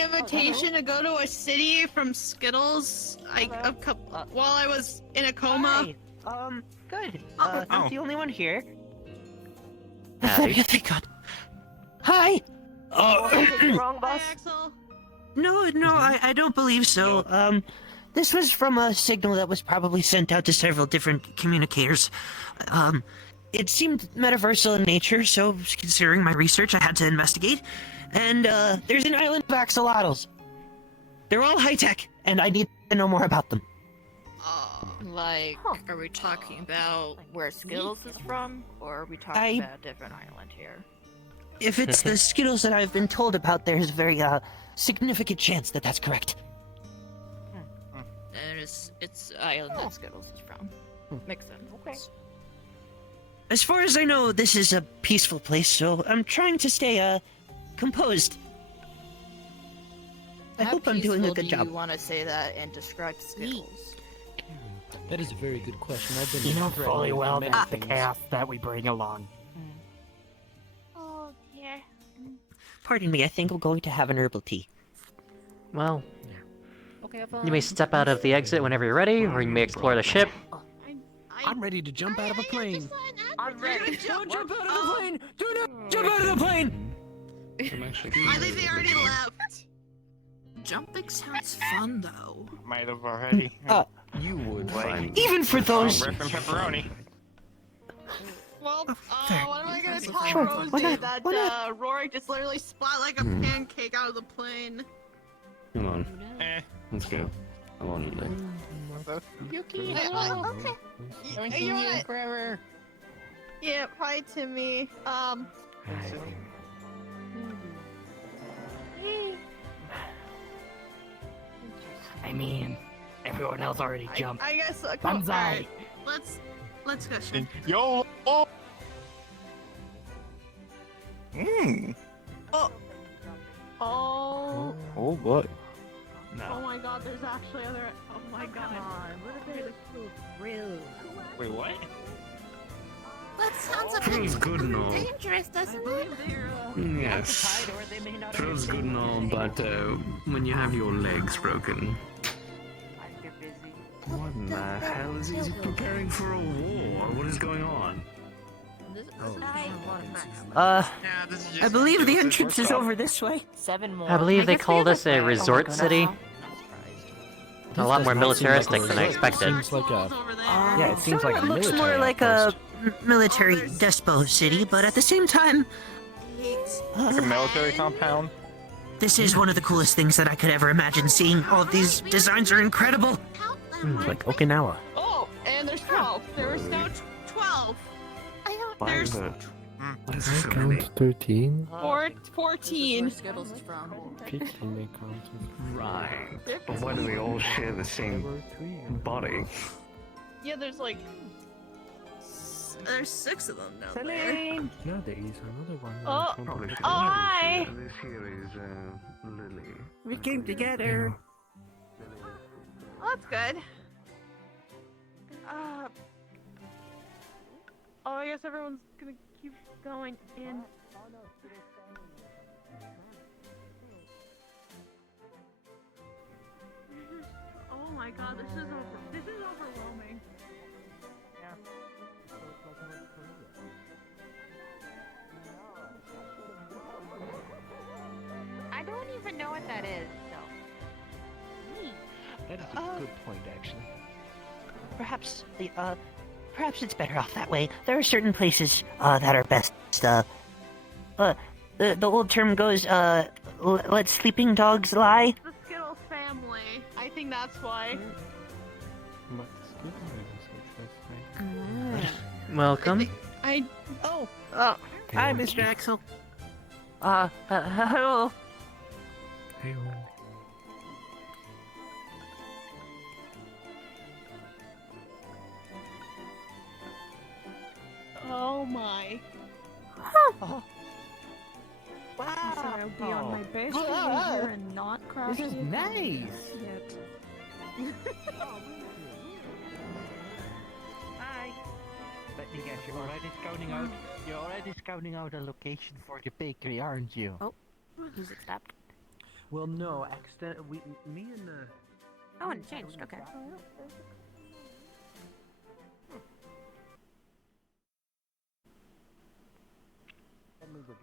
invitation to go to a city from Skittles while I was in a coma. Hi. Good. Not the only one here. Thank God. Hi. Wrong, boss. Hi, Axel. No, I don't believe so. This was from a signal that was probably sent out to several different communicators. It seemed metaversal in nature, so considering my research, I had to investigate. And, there's an island of axolotls. They're all high-tech, and I need to know more about them. Are we talking about where Skittles is from, or are we talking about a different island here? If it's the Skittles that I've been told about, there's a very, significant chance that that's correct. It's island that Skittles is from. Makes sense. Okay. As far as I know, this is a peaceful place, so I'm trying to stay, composed. I hope I'm doing a good job. Do you want to say that and describe Skittles? That is a very good question. I've been. You know fully well that's the chaos that we bring along. Oh dear. Pardon me, I think we're going to have an herbal tea. Well, Okay, you may step out of the exit whenever you're ready, or you may explore the ship. I'm ready to jump out of a plane. I'm ready. Don't jump out of the plane! Do not jump out of the plane! I think they already left. Jumping sounds fun, though. Might have already. You would. Even for those... Bread and pepperoni. Well, what am I gonna tell Sure, Rosie why not? that Why not? Rorik just literally splat like a pancake out of the plane? Come on, Eh. let's go. I want it there. Yuki, Okay. haven't seen You you know in what? forever. Yeah, hi Timmy. I mean, everyone else already jumped. I guess. Banzai. Alright, let's go. Yo! Oh! Mmm! Oh. Oh boy. Oh my god, there's actually other. Oh my god. Wait, what? That sounds a Feels good and all. dangerous, doesn't it? Yes. Feels good and all, but when you have your legs broken. What in the hell is he preparing for a war? What is going on? I believe the entrance is over this way. 7 more. I believe they call this a resort city. A lot more militaristic than I expected. Seems like a. Yeah, it seems like a Looks military more like outpost. a military despo city, but at the same time... Like a military compound? This is one of the coolest things that I could ever imagine seeing. All of these designs are incredible. It's like Okinawa. Oh, and there's 12. There's now 12. There's... That's so many. 13. 14. Skittles is from. 15 they count. Right. But why do they all share the same body? Yeah, there's like. There's 6 of them now. No, there is another one. Oh. Probably should hi. This here is Lily. We came together. Oh, that's good. Oh, I guess everyone's gonna keep going in. Oh my god, this is overwhelming. I don't even know what that is, so. That is a good point, actually. Perhaps it's better off that way. There are certain places, that are best, the old term goes, let sleeping dogs lie. The Skittles family. I think that's why. Welcome. Oh, hi, Mr. Axel. Hello. Hey, Oh my. Oh. Wow. So I'll be on my best behavior and not crash. This is nice. Hi. Let me guess, you're already scouting out a location for the bakery, aren't you? Who's it stopped? Well, no, me and Oh, and it changed. Okay.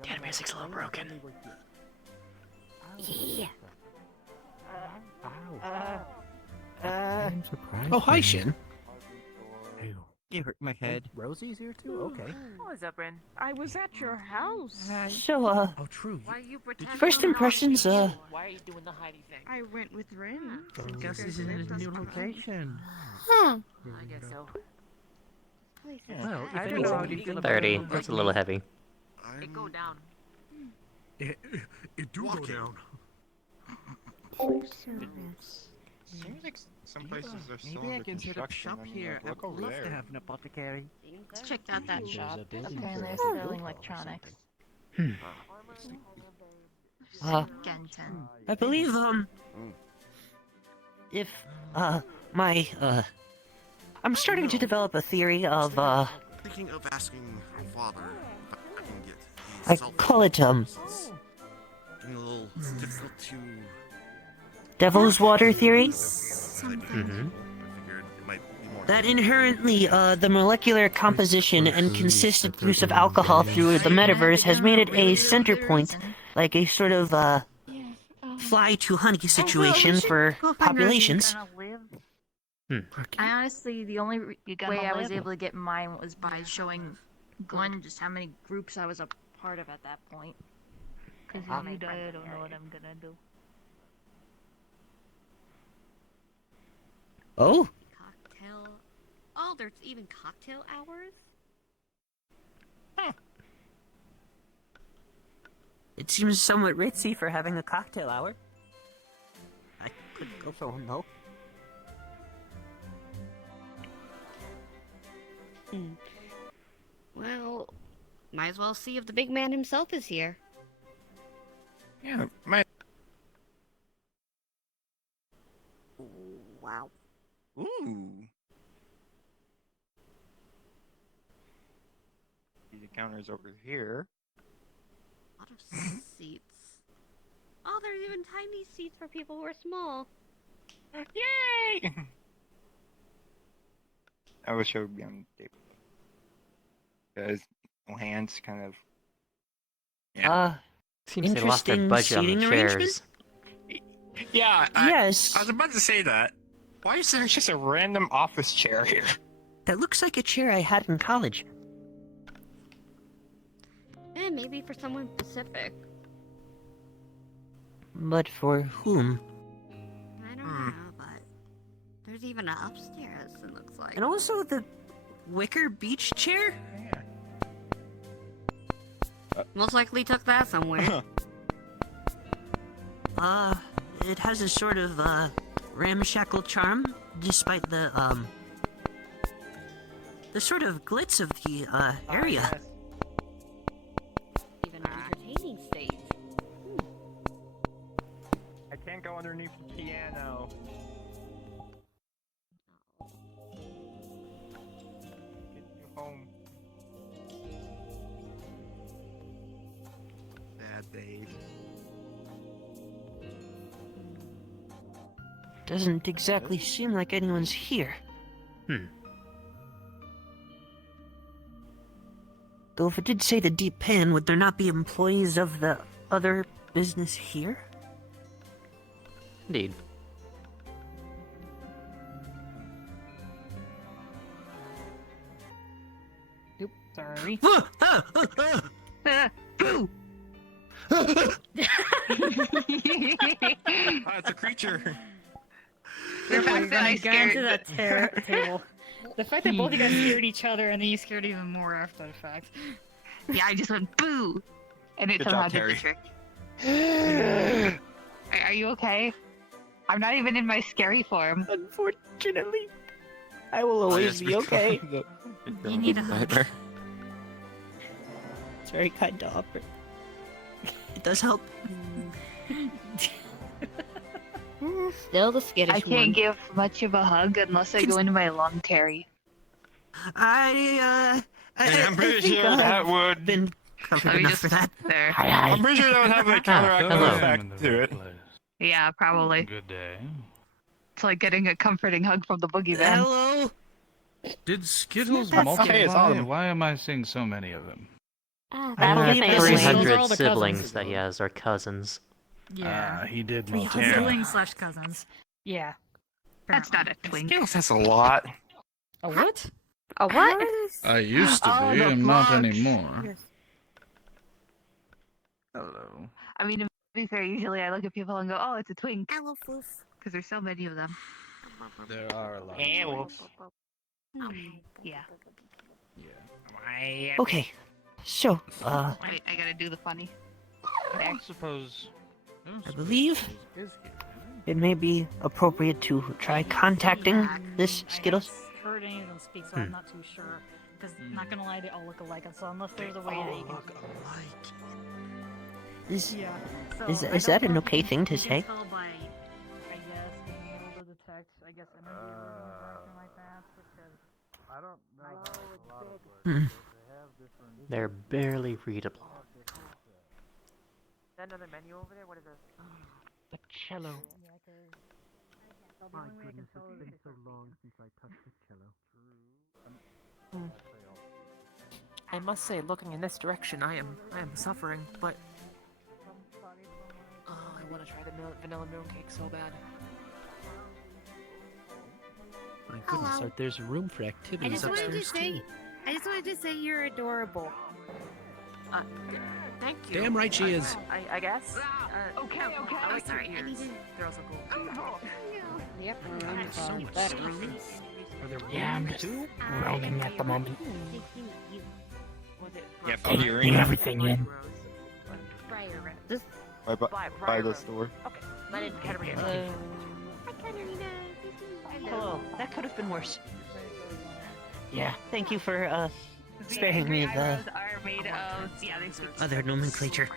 Yeah, the music's a little broken. Yeah. I'm surprised. Oh, hi, Shin. You hurt my head. Rosie's here too? Okay. What's up, Rin? I was at your house. So, Oh, true. Why are you pretending? first impressions, Why are you doing the hidey thing? I went with Rin. I guess this is a new location. I guess so. Well, I if don't know how anything- you feel about 30. That's a little heavy. It go down. It do go down. Seems like some places are still Maybe I under can set up construction. shop I mean, here. like, look I'd over love there. to have an apothecary. Let's check out that shop. Apparently, they're selling electronics. Genton. I believe, if, I'm starting to develop a theory of, Thinking of asking Father if I can get I call it, getting a little difficult to. Devil's Water theory. Something. I figured it might be more. That inherently, the molecular composition and consistent use of alcohol through the metaverse has made it a center point, like a sort of, fly to honey situation for populations. I honestly, the only way I was able to get mine was by showing Glenn just how many groups I was a part of at that point. Because if you die, I don't know what I'm gonna do. Oh, Cocktail. Oh, there's even cocktail hours? it seems somewhat ritzy for having a cocktail hour. I could go for one though. Well, might as well see if the big man himself is here. Yeah, my. Wow. Ooh. The counter's over here. A lot of seats. Oh, there's even tiny seats for people who are small. Yay! I wish I would be on the table. Because hands kind of. Seems they lost their Interesting budget on the seating chairs. arrangement? Yeah, Yes. I was about to say that. Why is there just a random office chair here? That looks like a chair I had in college. Maybe for someone specific. But for whom? I don't know, but there's even an upstairs, it looks like. And also the wicker beach chair? Most likely took that somewhere. It has a sort of, ramshackle charm, despite the sort of glitz of the, area. Even an entertaining stage. I can't go underneath the piano. Get you home. Bad days. Doesn't exactly seem like anyone's here. Though if it did say the Deep Pan, would there not be employees of the other business here? Indeed. Oop, sorry. It's a creature. The fact that I got into that table. The fact that both of you guys scared each other and then you scared even more after the fact. Yeah, I just went boo! And it Good somehow job, did the Terry. trick. Are you okay? I'm not even in my scary form. Unfortunately, I will always be okay. You need a hug. It's very kind to offer. It does help. Still the skittish I can't one. give much of a hug unless I go into my lung, Terry. I'm pretty think, sure that would. Been covered Let me enough just for that. there. I'm pretty sure that would have a counteract Hello. effect to it. Yeah, probably. Good day. It's like getting a comforting hug from the boogeyman. Hello? Did Skittles That's multiply? Why am I seeing so many of them? I believe this is 300 siblings that he has are cousins. Yeah. He did multiply. Siblings/cousins. Yeah. That's not a twink. Skittles has a lot. A what? A what? I used to be, I'm not anymore. Hello. I mean, to be fair, usually I look at people and go, "Oh, it's a twink," Hello, Foof. because there's so many of them. There are a lot. Yeah. Okay, so, Wait, I gotta do the funny. I don't suppose. I believe it may be appropriate to try contacting this Skittles. I heard any of them speak, so I'm not too sure. Because, not gonna lie, they all look alike, and so unless there's a way that you can... Is that an okay thing to say? Tell by, I guess, being able to detect, I guess, energy or something like that, because... I don't Hmm. They're barely readable. Is that another menu over there? What is this? The cello. My goodness, it's been so long since I touched the cello. I must say, looking in this direction, I am suffering, but I want to try the vanilla mooncake so bad. My goodness, there's room for activities I just wanted to say you're adorable. Thank you. Damn right she is. I guess. Okay. I like sorry, your I ears. need to- They're also cool. Yep. So much stuff. Are there Yeah, I'm rooms just too? roaming at the moment. Yeah, Getting everything in. Briar. By the store. Okay, my name's Katarina. Hi, Katarina. Hello, that could have been worse. Yeah. Thank you for, sparing me the Eyebrows are made of, yeah, they speak other nomenclature.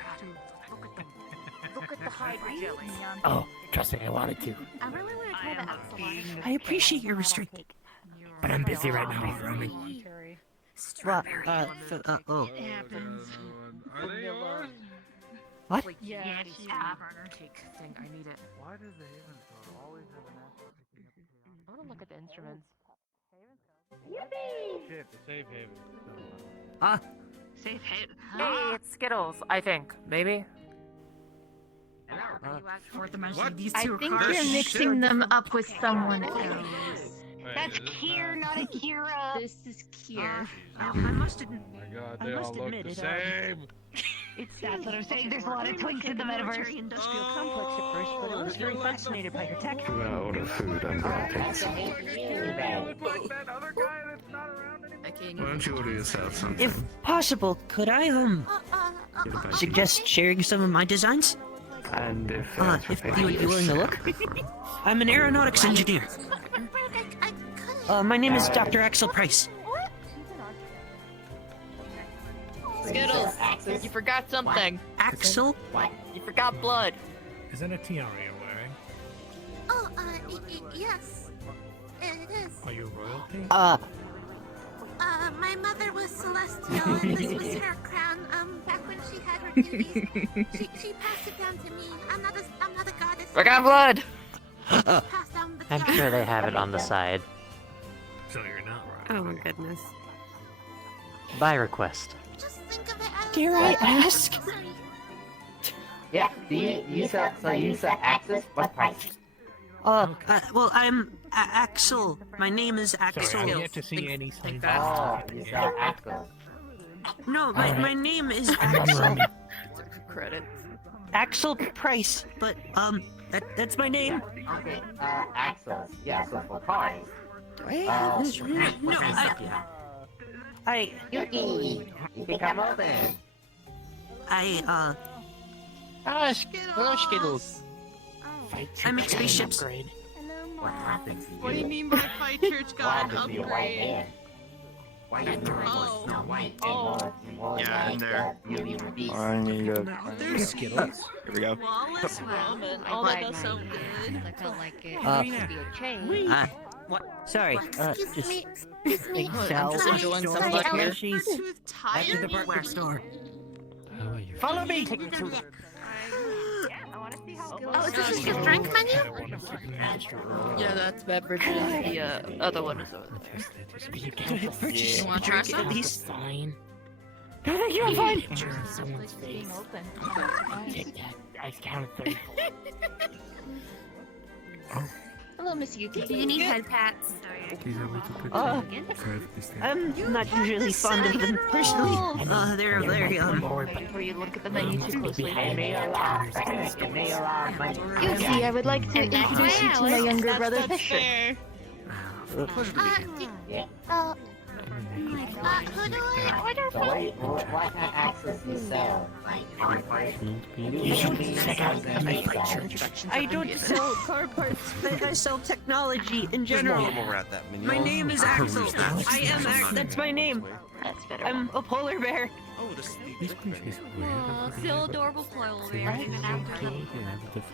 Look at the hide jelly. Oh, trust me, I wanted to. I really want to try the axolotl. I appreciate your restraint. But I'm busy right now, roaming. Well, It happens. Are they yours? What? Yeah, she's cake thing. I need it. Why does the Haven store always have an asshole picking up the I want to look at the instruments. Shit, the safe haven. safe hit. Hey, it's Skittles. I think maybe. Fourth dimension, What? these I two think are you're mixing them up with someone else. Wait, That's is this Kier, not a Kira. This is Kier. I must admit, Oh my god, I they all must look admit the it, same. That's what I'm saying. There's a lot of twinks in the metaverse. industrial complex at first, but I was very fascinated by her tech. I'm gonna order food. I'm gonna take some. That other guy that's not around anymore. Why don't you order yourself something? If possible, could I, suggest sharing some of my designs? And if If you would be willing to look? I'm an aeronautics engineer. My name is Dr. Axel Price. Skittles, you forgot something. Axel? You forgot blood. Is that a tiara you're wearing? Oh, yes. It is. Are you royalty? My mother was celestial, and this was her crown. Back when she had her duties, she passed it down to me. I'm not a goddess. Forgot blood. Passed down the I'm sure they have it on the side. So you're not royalty. Oh my goodness. By request. Just think of it as. Dare I ask? Sorry. Yeah, you said Axis? What price? Well, I'm Axel. My name is Axel. Sorry, I'm yet to see any signs of you said Axis. No, my name is Axel. Credit. Axel Price, but, that's my name. Okay, Axis. Yeah, so for price. No, Yuki! You can come over. Hello, Skittles. I make spaceships. What happened to you? What do you mean by fight church got an What happened to your white upgrade? hair? Why you Oh. Snow White Yeah, in there. I need a. There's Skittles. Here we go. flawless ramen. Oh, that does so good. I felt like it. What? Sorry, Excuse me. Sal. just enjoying some luck here. She's Tooth at the tired. department store. How are you? Follow me! I want to see how Oh, is this the drink menu? Yeah, that's beverages. The other one is over there. Purchase You want to drink try at some? least. Fine. No, thank you, I'm fine. Someone's being open. I counted 34. Hello, Miss Yuki. Do you need head pats? I'm not usually fond of them personally. They're very, Before you look at the menu too closely. You Yuki, I would like to introduce you to my younger brother, Fisher. Who do I? I don't sell car parts, but I sell technology in general. My name is Axel. I am Axel. That's my name. That's better. I'm a polar bear. Oh, still adorable polar bear.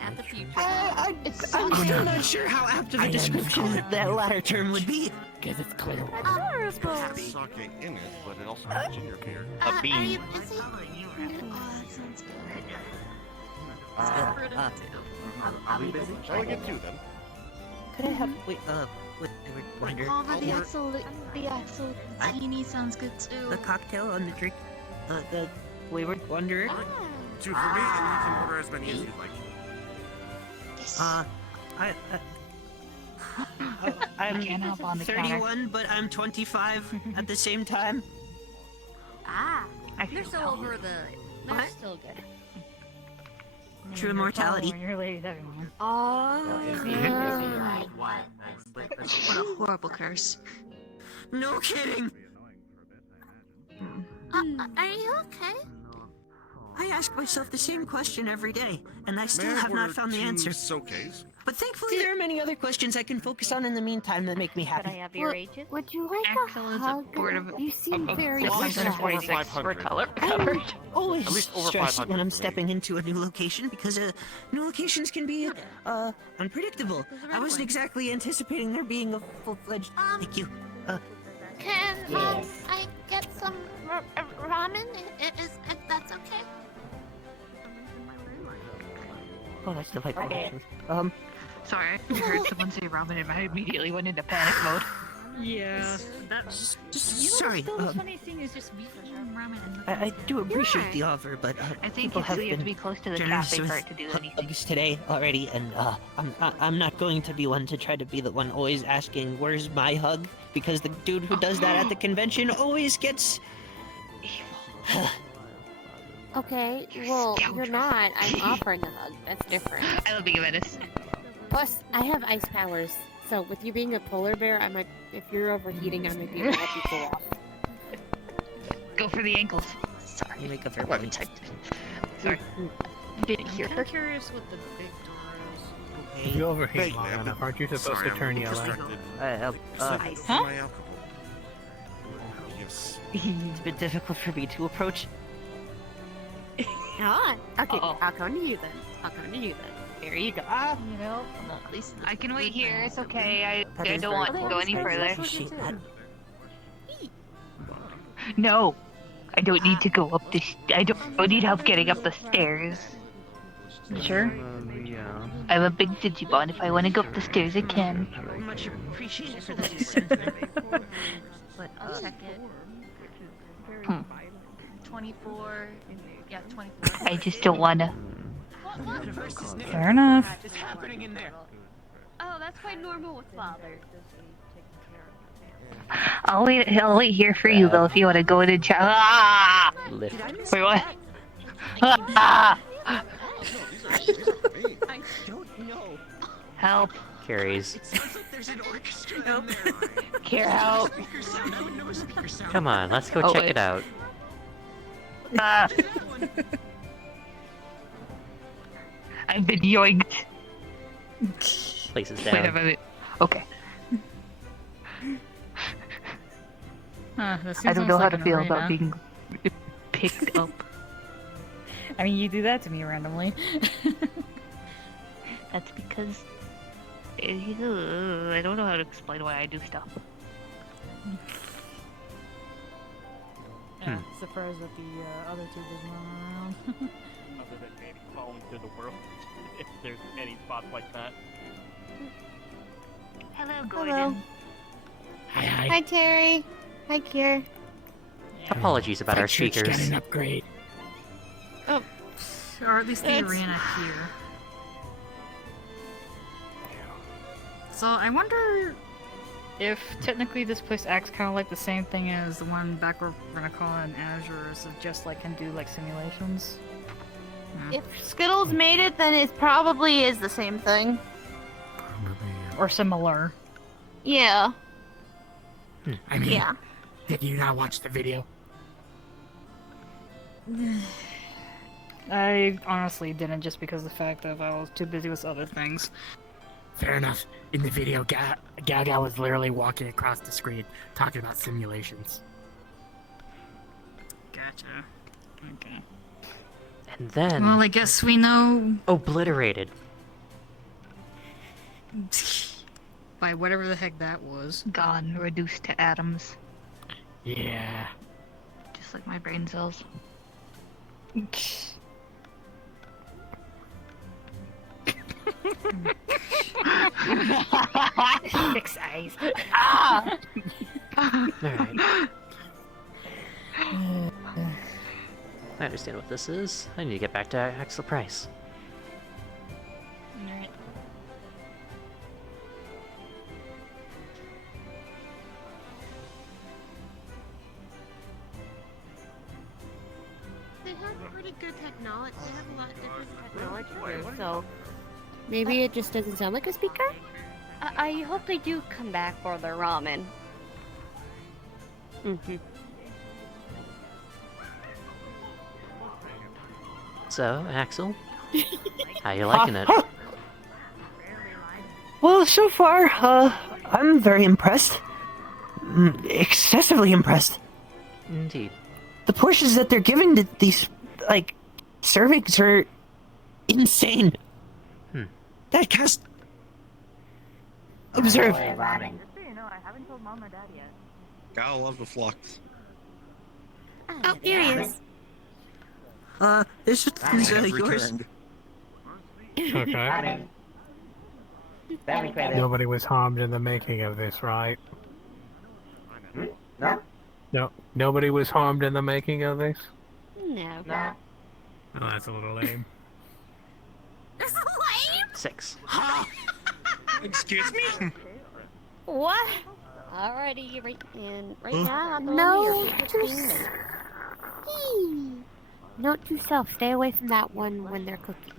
At the future. I'm still not sure how apt of a description that latter term would be. Because it's clear. Adorable. Sake in it, but it also has ginger beer. Are you busy? Oh, that sounds good. Are we busy? Shall I get two then? Could I have what wonder? Oh, but the Axel Teeny sounds good too. The cocktail on the drink, the wayward wanderer. Two for me, and you can order as many as you'd like. I'm Can't hop on the 31, but I'm 25 at the same time. They're still over the. They're still good. True immortality. Your ladies, everyone. What a horrible curse. No kidding. Are you okay? I ask myself the same question every day, and I still May I have not order found the two answer. Soke's? But thankfully, there are many other questions I can focus on in the meantime that make me happy. Have your agent? Would you like Axel a is hug? a board of. You seem very At least over 46 for 500. color covered. Always At least over stressed 500 when I'm for me. stepping into a new location because new locations can be unpredictable. I wasn't exactly anticipating there being a full-fledged. Thank you. Can I get some ramen? If that's okay? Oh, that's delightful. Okay. Sorry, I heard someone say ramen and I immediately went into panic mode. Yeah. Sorry. The funny thing is just me eating ramen. I do appreciate the offer, but I think people have you have to been be close to the generous cafe with for it to do anything. hugs today already, and I'm not going to be one to try to be the one always asking where's my hug, because the dude who does that at the convention always gets. Okay, well, you're not. I'm offering a hug. That's different. I love being a menace. Plus, I have ice powers. So, with you being a polar bear, I might. If you're overheating, I might be able to help you cool off. Go for the ankles. Sorry, you make up for Sorry. Didn't hear her. I'm curious what the big door is. If you overheat Hey, long man, enough, aren't you supposed sorry, to turn I'm yellow? distracted. Huh? My alcohol. Yes. It's been difficult for me to approach. Ah, okay, I'll come to you then. There you go. You know, at least I can wait here. It's okay. I is don't very want to go any further. Appreciate that. No, I don't need to go up the. I don't need help getting up the stairs. Sure. I'm a big Digimon. If I want to go up the stairs, I can. Much appreciated for that. but I'll check it. 24. Yeah, 24. I just don't wanna. Fair enough. Oh, that's quite normal with father. I'll wait here for you though. If you want to go in and chat. Ah! Lift. Wait, what? Ah! I don't know. Help! Carries. There's an orchestra in there. Care help! Come on, let's go check it out. Ah! I've been yoinked. Place is Wait, down. have I been... Okay. That I seems don't know almost how like to an feel arena. about being picked up. I mean, you do that to me randomly. That's because... I don't know how to explain why I do stuff. Yeah, surprised that the other two didn't run around. known to the world if there's any spots like that. Hello, Gordon. Hi, Terry. Hi, Kier. Apologies about our speakers. Got an upgrade. Oh, or at least the arena here. So I wonder if technically this place acts kind of like the same thing as the one back where we're gonna call in Azure, so just like can do like simulations. If Skittles made it, then it probably is the same thing. Or similar. Yeah. I mean, Yeah. did you not watch the video? I honestly didn't, just because of the fact that I was too busy with other things. Fair enough. In the video, Gaga was literally walking across the screen talking about simulations. Gotcha. Okay. And then... Well, I guess we know... Obliterated. By whatever the heck that was. Gone, reduced to atoms. Yeah. Just like my brain cells. Fix eyes. Ah! Alright. I understand what this is. I need to get back to Axel Price. Alright. They have pretty good technology. They have a lot of different technology here, So maybe it just doesn't sound like a speaker? I hope they do come back for their ramen. Mm-hmm. So, Axel? How you liking it? Well, so far, I'm very impressed. Excessively impressed. Indeed. The portions that they're giving to these, like, servings are insane. That cost... Observe. Just so you know, I haven't told mom or dad yet. Gotta love the flux. Oh, here he is. This is yours. Okay. Nobody was harmed in the making of this, right? No. No. Nobody was harmed in the making of this? No. No. Oh, that's a little lame. This is lame. 6. Excuse me? What? Alrighty, right now, I'm No, the Note to self, stay away from that one when they're cooking.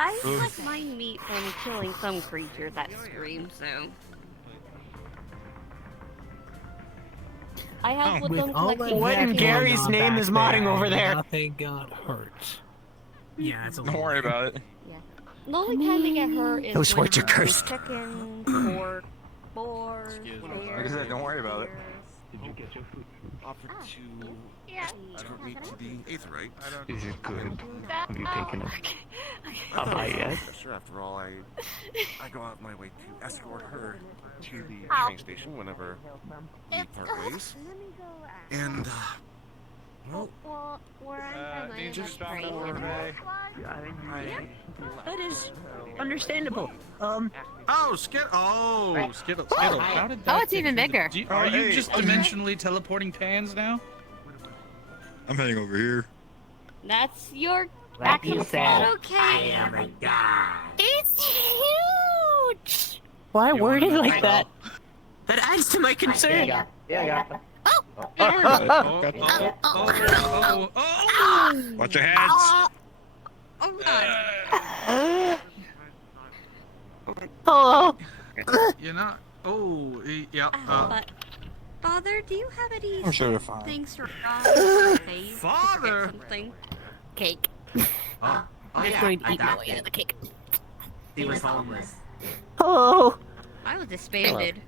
I like my meat from killing some creature that screams, so... I have with them collecting... What in Gary's name is modding over there? Nothing got hurt. Yeah, it's a Don't worry about it. Yeah. The only time they get hurt is Those when words are cursed. chicken, pork, boar, Like I said, don't worry about it. Did you get your food? Offered to Yeah. escort me to the Aetherite. Is it good? Have you taken it? I Have I yet? Sure, after all, I go out of my way to escort her to the train station whenever we part ways. And, well, Well, we're on the just train. That is understandable. Oh, Skittle! Oh, Skittle! Skittle! How did that it's even bigger. Are you just dimensionally teleporting pans now? I'm heading over here. That's your... Like you said, okay. I am a god. It's huge! Why worded like that? That adds to my concern. Yeah, yeah. Watch your heads. Hello. You're not. Oh, yeah. But, Father, do you have any I'm sure they're fine. things for God's face? Father! Something? Cake. Oh, I'm yeah, going to I eat my got way it. out of the cake. He was homeless. Hello. I was disbanded.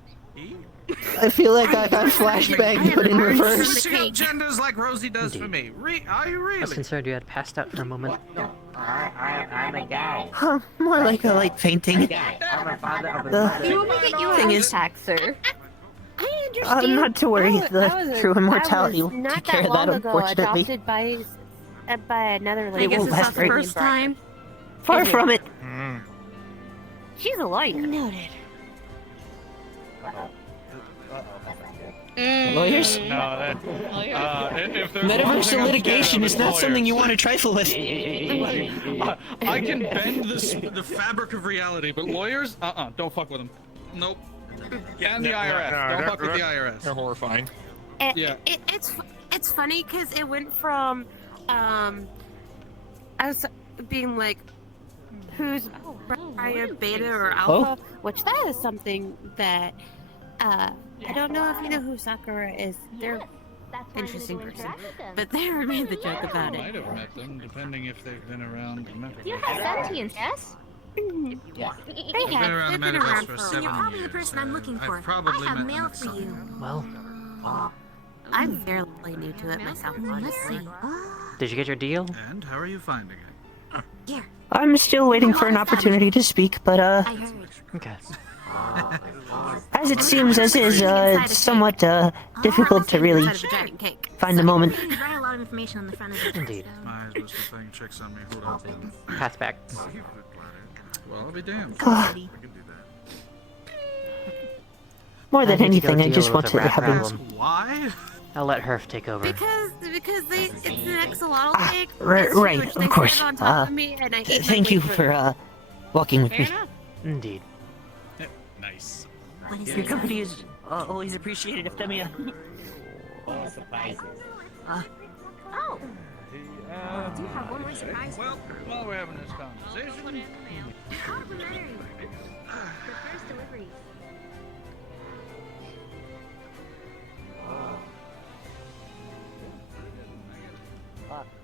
I feel like I got flashbang put in reverse. Switching up genders like Rosie does for me. Are you I was really? concerned you had passed out for a moment. No, I'm a guy. Huh, more like a light painting. I'm a father of a The mother. You want me to get you thing a is, tax, sir? I understand. Not to worry, the true immortality will I was not take care that of that, long ago unfortunately. adopted by another It lady. won't last very time. far from it. She's a lawyer. Noted. Lawyers? No, that. If there's one thing Metaversal I'm scared litigation of, is it's not something lawyers. you want to trifle with. I can bend the fabric of reality, but lawyers? Don't fuck with them. Nope. And the IRS. Don't fuck with the IRS. They're horrifying. Yeah. It's funny because it went from I was being like, who's Brian, Beta, or Alpha? Which that is something that I don't know if you know who Sakura is. They're interesting person, but they made the joke about I might it. have met them, depending if they've been around the metaverse. You have sentience, yes? Yeah. I've been around the metaverse for 7 You're probably the years. person I'm looking for. I've probably I have met mail them for you. Well, I'm fairly new to it myself. Let's see. did you get your deal? And how are you finding it? Here. I'm still waiting for an opportunity to speak, but Okay. as it seems as is, it's somewhat difficult to really find the moment. You write a lot of information on the front of it. Indeed. My eyes was playing tricks on me. Hold on. Pass back. Well, I'll be damned. More than I need to go anything, I deal just with want the to rat have problem. Why? I'll let Hearthe take over. Because it's an axolotl cake. Right, which they of course. put on top of me, and I ate my Thank way you through. for walking with me. Indeed. Nice. Your company is always appreciated, if Demia. All surprises. Oh. Do you have one more surprise? Well, while we're having this conversation, How preliminary. The first delivery.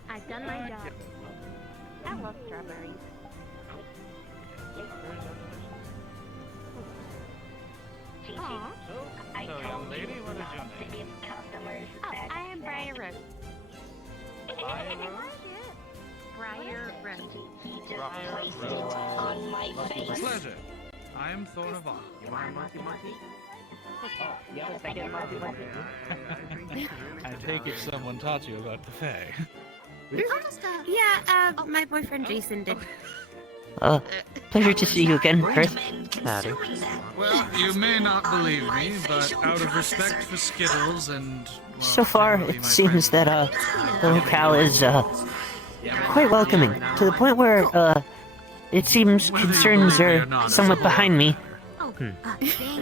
I've done my job. I love strawberries. Aw. So, young lady, what is your name? Oh, I am Briar Rose. Briar Briar Rose. pleasure. I am Thorn of Arc. I take it someone taught you about the Fae. Yeah, my boyfriend Jason did. Pleasure to see you again, Hearthe. Howdy. Well, you may not believe me, but out of respect for Skittles and... Well, So far, generally it my seems friends- that the locale is quite welcoming, to the point where it seems concerns are somewhat behind me.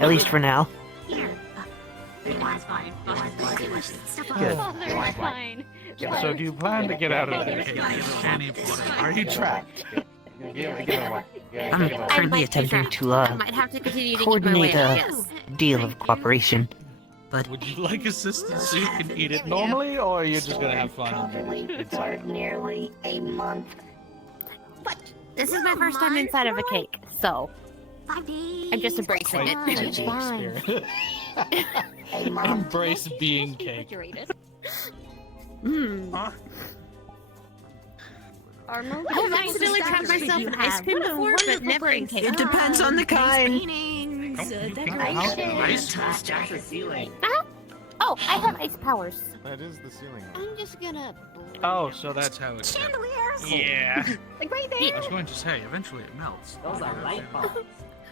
At least for now. That's fine. Good. That's fine. So do you plan to get out of there? Any point. Are you trapped? I'm currently attempting to might have to continue to keep my coordinate way out, a yes. deal of cooperation. But Would you like assistance so you can eat it Normally, or are you just gonna have fun? For nearly a month. This is my first time inside of a cake, so 5 days. I'm just embracing it. It's fine. Embrace being cake. Arnold, I've accidentally trapped myself in ice cream before, but never in cake. it depends on the kind. Paintings, That's the ceiling. Oh, I have ice powers. That is the ceiling. I'm just gonna. Oh, so that's how it's... chandeliers. Yeah. Like right I there. was going to say, eventually it melts. Those are light bulbs.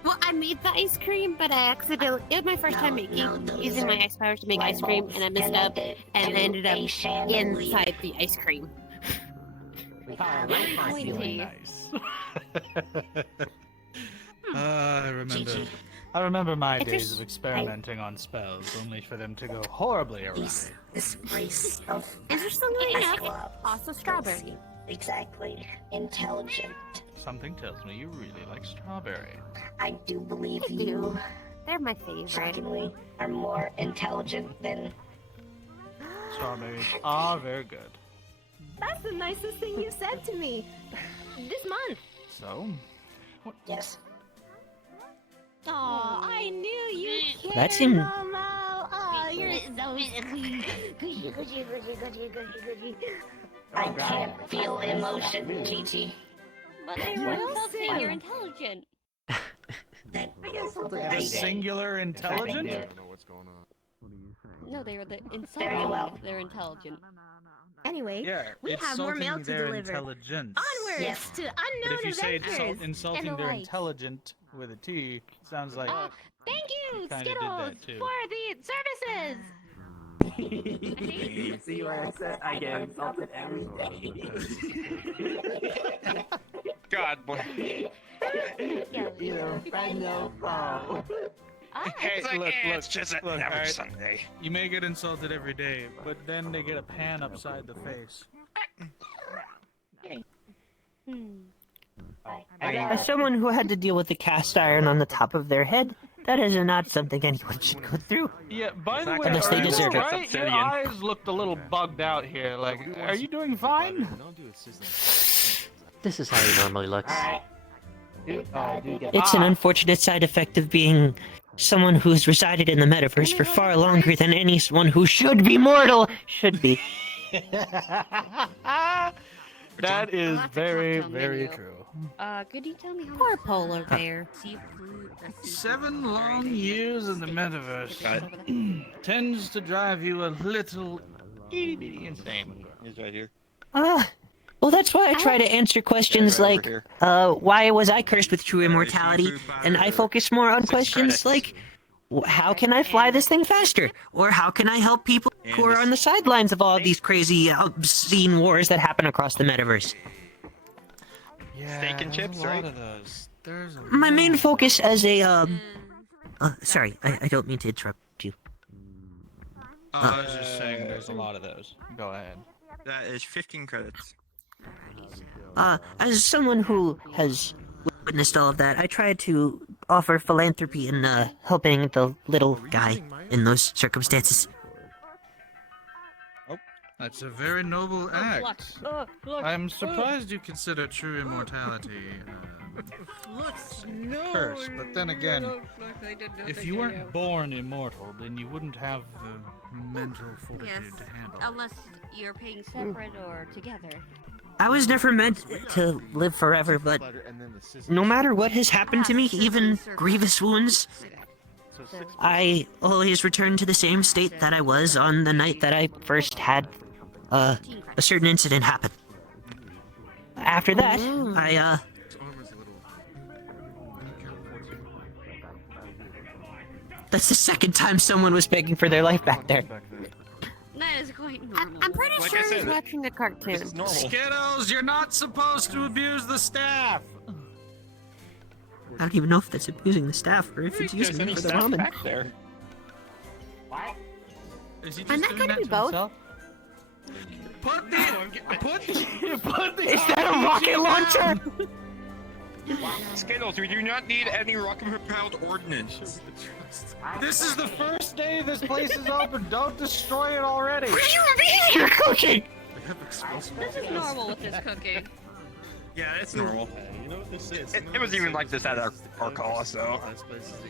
Well, I made the ice cream, but I accidentally. It was my first time making, using my ice powers to make ice cream, and I messed up, and ended up inside the ice cream. We call it light bulb ceiling. Nice. I remember my days of experimenting on spells, only for them to go horribly awry. This race of Interestingly enough, also strawberry. exactly intelligent. Something tells me you really like strawberry. I do believe I do. you, They're my favorite. shockingly, are more intelligent than. Strawberries are very good. That's the nicest thing you've said to me. This month. So, Yes. Aw, I knew you cared, That seemed- Momo. Oh, you're so sweet. I can't feel emotion, Gigi. But I will say you're intelligent. singular intelligent? I don't know what's going on. No, they are the insulting. They're intelligent. Anyway, Yeah, we have more mail to their deliver. intelligence. Onwards to But unknown if you say adventures. insulting and the their lights. intelligent with a T, sounds like Thank you, kinda did Skittles, that too. for the services. See what I said? I get insulted every day. God, boy. Either friend, no foe. Hey, look, it's just look, another alright. Sunday. You may get insulted every day, but then they get a pan upside the face. As someone who had to deal with the cast iron on the top of their head, that is not something anyone should go through. Yeah, by the way, Unless they are you deserve it. alright? Your eyes looked a little bugged out here. Like, are you doing fine? This is how he normally looks. It's an unfortunate side effect of being someone who's resided in the metaverse for far longer than anyone who should be mortal should be. That is very, very true. Could you tell me how Poor polar bear. 7 long years in the metaverse tends to drive you a little itty-bitty insane. He's right here. Well, that's why I try to answer questions right like, over why was I cursed with true immortality? And I focus more on questions like, how can I fly this thing faster? Or how can I help people who are on the sidelines of all of these crazy, obscene wars that happen across the metaverse? Yeah, Steak and chips, there's a lot right? of those. There's a My main lot. focus as a, sorry, I don't mean to interrupt you. I was just saying there's a lot of those. Go ahead. That is 15 credits. As someone who has witnessed all of that, I try to offer philanthropy in, helping the little guy in those circumstances. That's a very noble act. I'm surprised you consider true immortality curse, but then again, if you weren't born immortal, then you wouldn't have the mental fortitude to handle it. Unless you're paying separate or together. I was never meant to live forever, but no matter what has happened to me, even grievous wounds, I always return to the same state that I was on the night that I first had a certain incident happen. After that, that's the second time someone was begging for their life back there. That is quite normal. I'm pretty Like sure I said, he's watching a cartoon. This is normal. Skittles, you're not supposed to abuse the staff! I don't even know if that's abusing the staff or if it's using it for the ramen. back there. Is he I'm just not doing gonna that be to both. himself? Put the... Is that a rocket launcher? Skittles, we do not need any rocket-propelled ordnance. This is the first day this place is open. Don't destroy it already. You're cooking! This is normal with this cooking. Yeah, it's normal. You know what this is? It was even like this at our call, so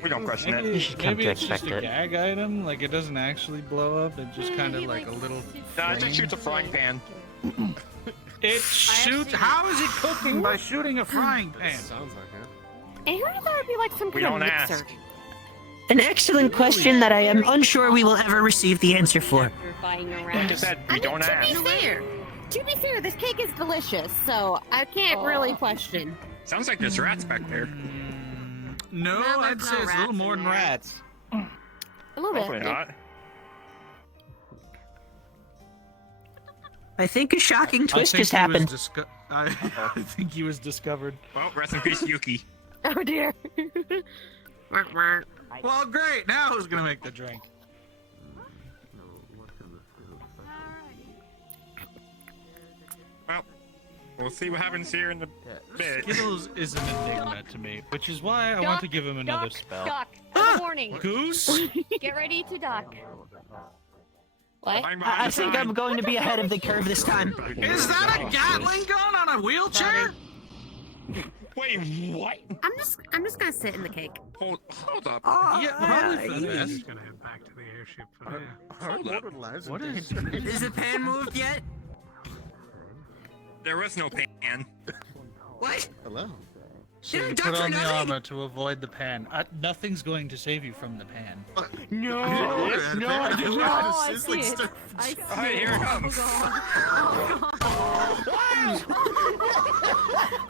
we don't question it. Maybe, come maybe to it's just expect a it. gag item, like it doesn't actually blow up, it just kind of like a little... Nah, it just shoots a frying pan. It shoots... How is it cooking by shooting a frying pan? Sounds like it. I heard that would be like some We kind of don't mixer. ask. An excellent question that I am unsure we will ever receive the answer for. Buying Like I around. said, we don't ask. To be fair, this cake is delicious, so I can't really question. Sounds like there's rats back there. No, No, I'd there's say no it's a little rats more in than there. rats. A little Hopefully bit. not. I think a shocking twist I think has happened. I think he was discovered. Well, rest in peace, Yuki. Oh dear. Well, great. Now who's gonna make the drink? Well, we'll see what happens here in the bit. Skittles is an enigma to me, which is why I want to give him another spell. Doc, good morning. Goose? Get ready to dock. What? I think I'm going to be ahead of the curve this time. Is that a Gatling gun on a wheelchair? Wait, what? I'm just gonna sit in the cake. Hold up. Yeah, probably for the He's best. gonna head back to the airship for now. Hold up. What is... Is the pan moved yet? There was no pan. What? Hello. So you put on the armor to avoid the pan. Nothing's going to save you from the pan. No, I did not. Oh, I see it. I see Alright, here it comes.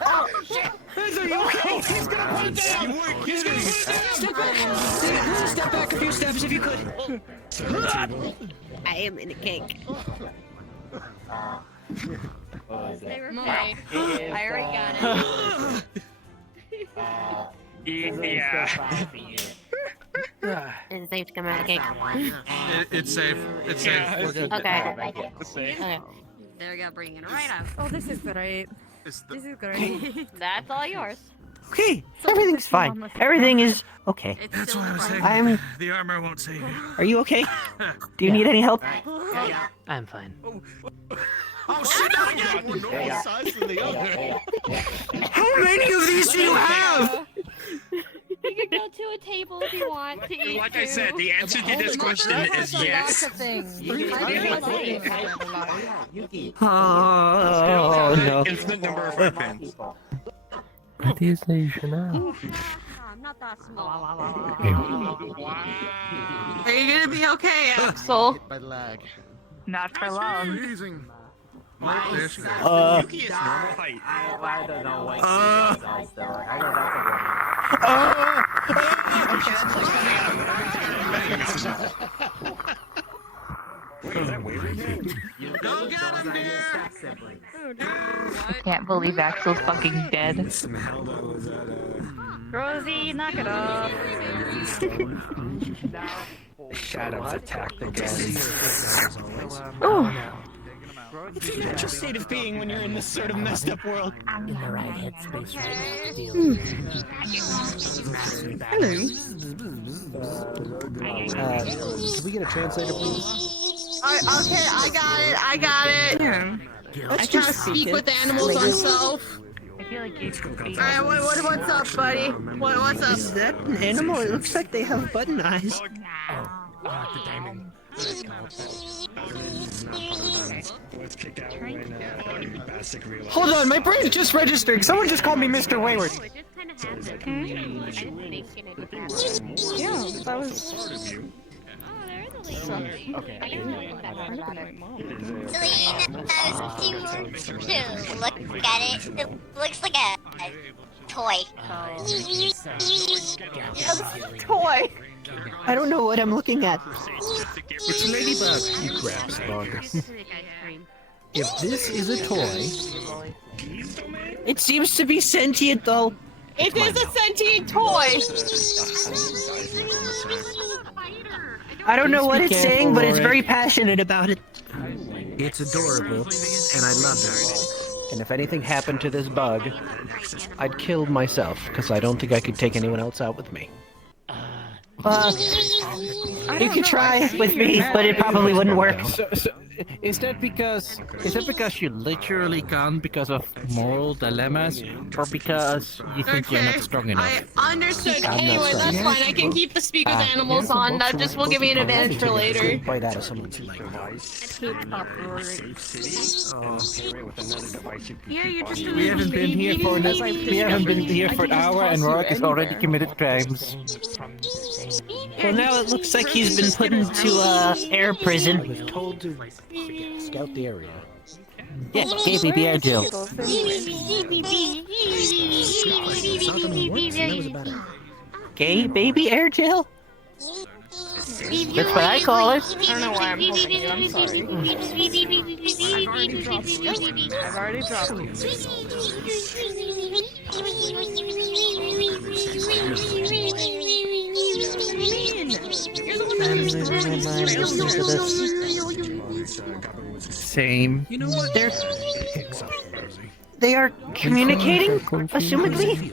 Oh, shit! Are you okay? He's gonna put it down! He's gonna put it down! Step back a few steps if you could. I am in a cake. They were fine. I already got it. Yeah. Is it safe to come out of the cake? It's safe. It's safe. We're good. Okay. Okay. There we go, bringing it right up. Oh, this is great. This is great. That's all yours. Okay, everything's fine. Everything is okay. That's why I was saying the armor won't save you. Are you okay? Do you need any help? I'm fine. Oh shit! Not again. We're normal size for the other. How many of these do you have? You can go to a table if you want to eat. Like I said, the answer to this question is yes. Oh no. Infinite number of red pens. I'm not that small. Are you gonna be okay, Axel? Not for long. Amazing. There she goes. Yuki is normal height. I don't know what size though. I know that's Wait, is that wavering hand? Go get him, dear. I can't believe Axel's fucking dead. Rosie, knock it off. Shadows attacked again. Oh. It's a natural state of being when you're in this sort of messed up world. In the right headspace, right? Hello. Can we get a translator, please? Okay, I got it. I can't speak with animals on self. I feel like you should be. Alright, what's up, buddy? What's up? Is that an animal? It looks like they have button eyes. The diamond. Hold on, my brain just registered. Someone just called me Mr. Wayward. Yeah, that was. Look at it. It looks like a toy. Toy. I don't know what I'm looking at. It's a ladybug, you craps bug. If this is a toy... It seems to be sentient, though. It is a sentient toy. I don't know what it's saying, but it's very passionate about it. It's adorable, and I love it. And if anything happened to this bug, I'd kill myself, because I don't think I could take anyone else out with me. You could try with me, but it probably wouldn't work. So, is that because you literally can't because of moral dilemmas, or because you think you're not strong enough? I understood. I'm not Anyway, strong that's enough. fine. I can keep the speak with animals on. That just will give me an advantage for later. Bite out of someone's leg. Yeah, you're just We haven't been here for an hour, and Rourke has already committed crimes. Well, now it looks like he's been put into air prison. I was told to scout the area. Yeah, gay baby air Jill. Gay baby air Jill? That's what I call it. I don't know why I'm holding you. I'm sorry. I've already dropped you. Same. You know what? They are communicating, assumedly?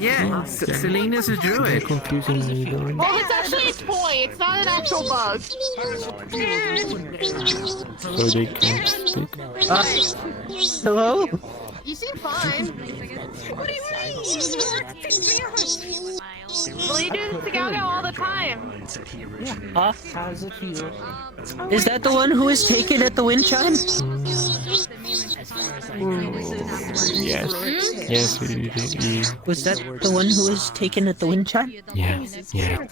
Yeah, Selena's a druid. Confusing me, Well, it's actually a toy. It's not an actual bug. So they can stick. Hello? You seem fine. What do you mean? Well, you do this together all the time. Huh? How's it feel? Is that the one who was taken at the wind chime? Yes. Yes, we Was that the one who was taken at the wind chime? Yeah. Yeah.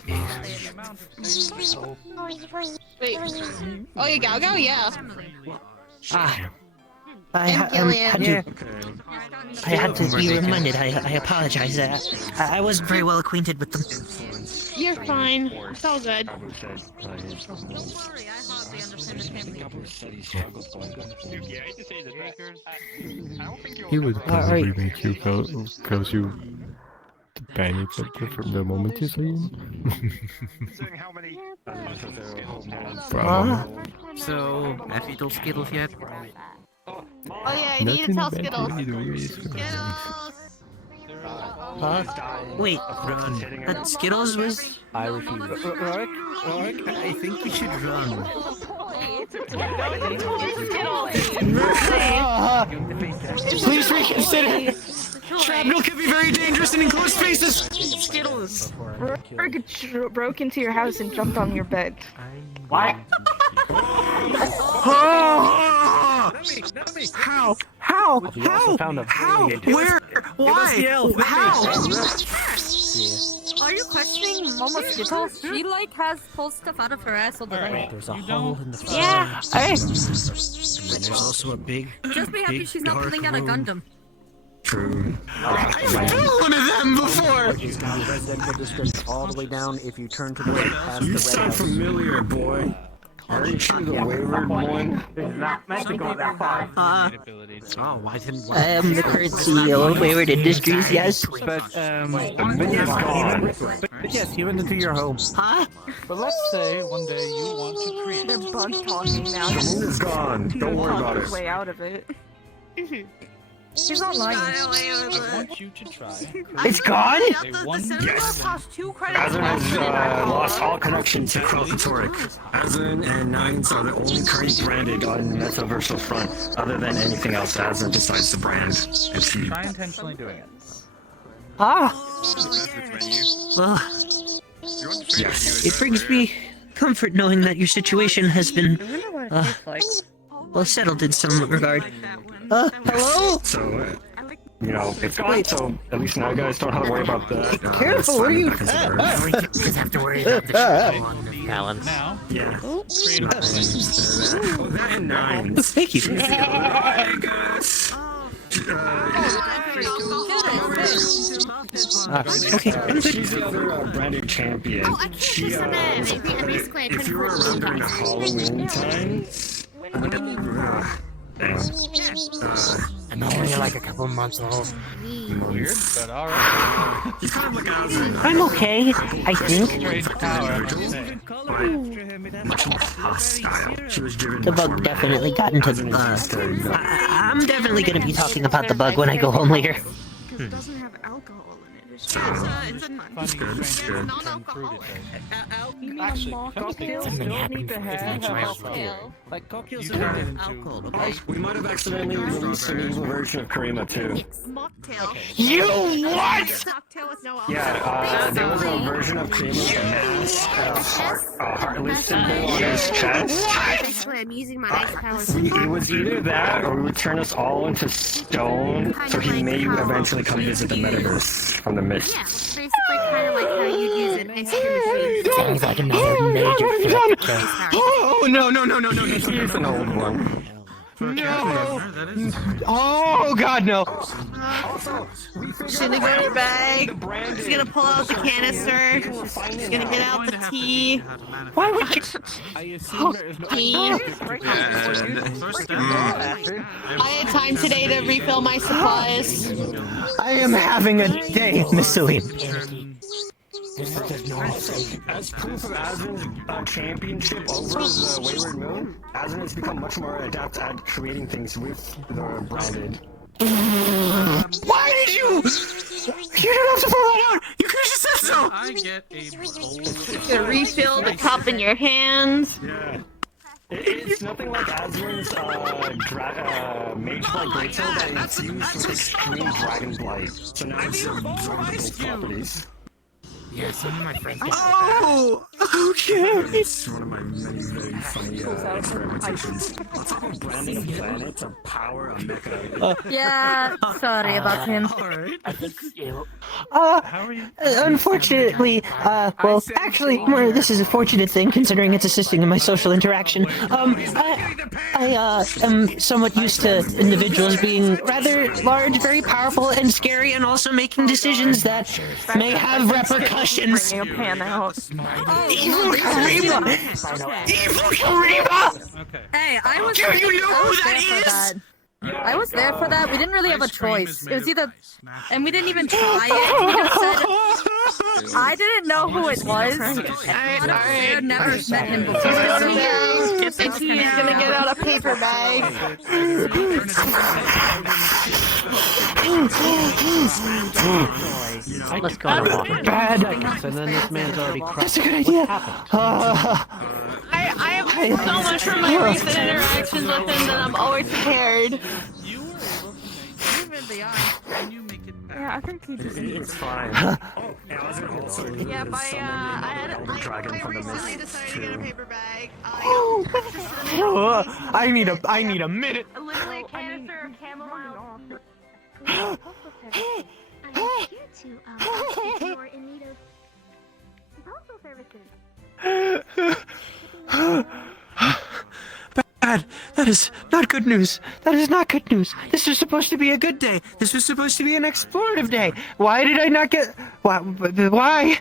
Wait. Oh, yeah, Gao Gao? Yeah. I had to be reminded. I apologize. I wasn't very well acquainted with them. You're fine. It's all good. He would probably make you cause you panic from the moment you see him. Probably. So, have you told Skittles yet? Oh yeah, I need to tell Skittles. Wait, Skittles was... I refuse. Rorik, I think you should run. Please reconsider! Shrapnel can be very dangerous in enclosed spaces! Skittles! Rorik broke into your house and jumped on your bed. What? How? How? Where? Why? How? Are you questioning Momo Skittles? She has pulled stuff out of her ass all the time. There's a hole in the floor. Yeah. There's also a big... Just be happy she's not pulling out a Gundam. True. I've been one of them before! Residential district all the way down if you turn to the right past the red sound house. familiar, boy. Aren't you the wayward one? It's not meant to go that far. I am the current CEO of Wayward Industries, yes? But, the moon is gone. But yes, you went into your home. Huh? But let's say one day you want to create. They're bug talking now. The moon is gone. Don't worry about it. Way out of it. He's not lying. I want you to try. It's gone? Yes. Azan has lost all connection to Kralkatoric. Azan and Nines are the only current branded on the Metaversal front. Other than anything else, Azan decides to brand. It's you. Try intentionally doing it. Well, Yes. it brings me comfort knowing that your situation has been, well, settled in some regard. Hello? So, you know, it's gone, so at least now you guys don't have to worry about the... Careful, what are you... We just have to worry about the Balance. Now, Yeah. create a Oh, that and Nines. Thank you. Okay, I'm good. She's the other branded champion. She, if you were around during the Halloween time... I'm only like a couple months old. weird, but alright. You kind of look out there. I'm okay, I think. Much more hostile. She was driven The bug definitely got into the... I'm definitely gonna be talking about the bug when I go home later. It doesn't have alcohol in it. It's So, it's a it's good, it's good. non-alcohol. Actually, Cocktails Something don't happened need to with have my alcohol. Like cocktails You don't turned have into- alcohol, okay? We might have accidentally released an evil version of Karima too. Mocktail. You what? Cocktail with no alcohol. Yeah, there was a version of Karima that has a heartless symbol on his chest. Basically, I'm using my ice powers. It was either that or we would turn us all into stone, so he may eventually come visit the metaverse from the mist. Yeah, basically kind of like how you use an ice cream machine. Sounds like another major threat. Oh, no. It's an old one. No! Oh, God, no! She's gonna go to your bag. She's gonna pull out the canister. She's gonna get out the tea. Why would you... Tea. I had time today to refill my supplies. I am having a day, Miss Celine. As proof of Azan's championship over the Wayward Moon, Azan has become much more adept at creating things with the branded. Why did you? You didn't have to pull that out! You could've just said so! I get a bowl. To refill the cup in your hands. Yeah. It's nothing like Azan's Mage-like Greatsword that infused with extreme Dragon Blight. So now it's properties. Yeah, some of my friends get Oh! Okay! It's one of my many, very funny experimentations. I'll talk about branding a planet, a power, a mecha. Yeah, sorry about him. I think Unfortunately, well, actually, this is a fortunate thing considering it's assisting in my social interaction. I am somewhat used to individuals being rather large, very powerful, and scary, and also making decisions that may have repercussions. Pan out. Evil Kariba! Evil Kariba! Okay. Hey, I was Do you know who that is? I was there for that. We didn't really have a choice. It was either, and we didn't even try it. We just said, I didn't know who it was. I've never met him before. And he's gonna get out a paper bag. Let's go on a walk. Bad. And then this man's already That's a good idea. I have so much from my recent interactions with him that I'm always prepared. Yeah, I think he just. It's fine. Yeah, Dragon from the recently decided to get a paper bag. I need a minute. Literally a canister of chamomile. I'm here to if you're in need of postal services. Bad. That is not good news. That is not good news. This was supposed to be a good day. This was supposed to be an explorative day. Why did I not get... Why?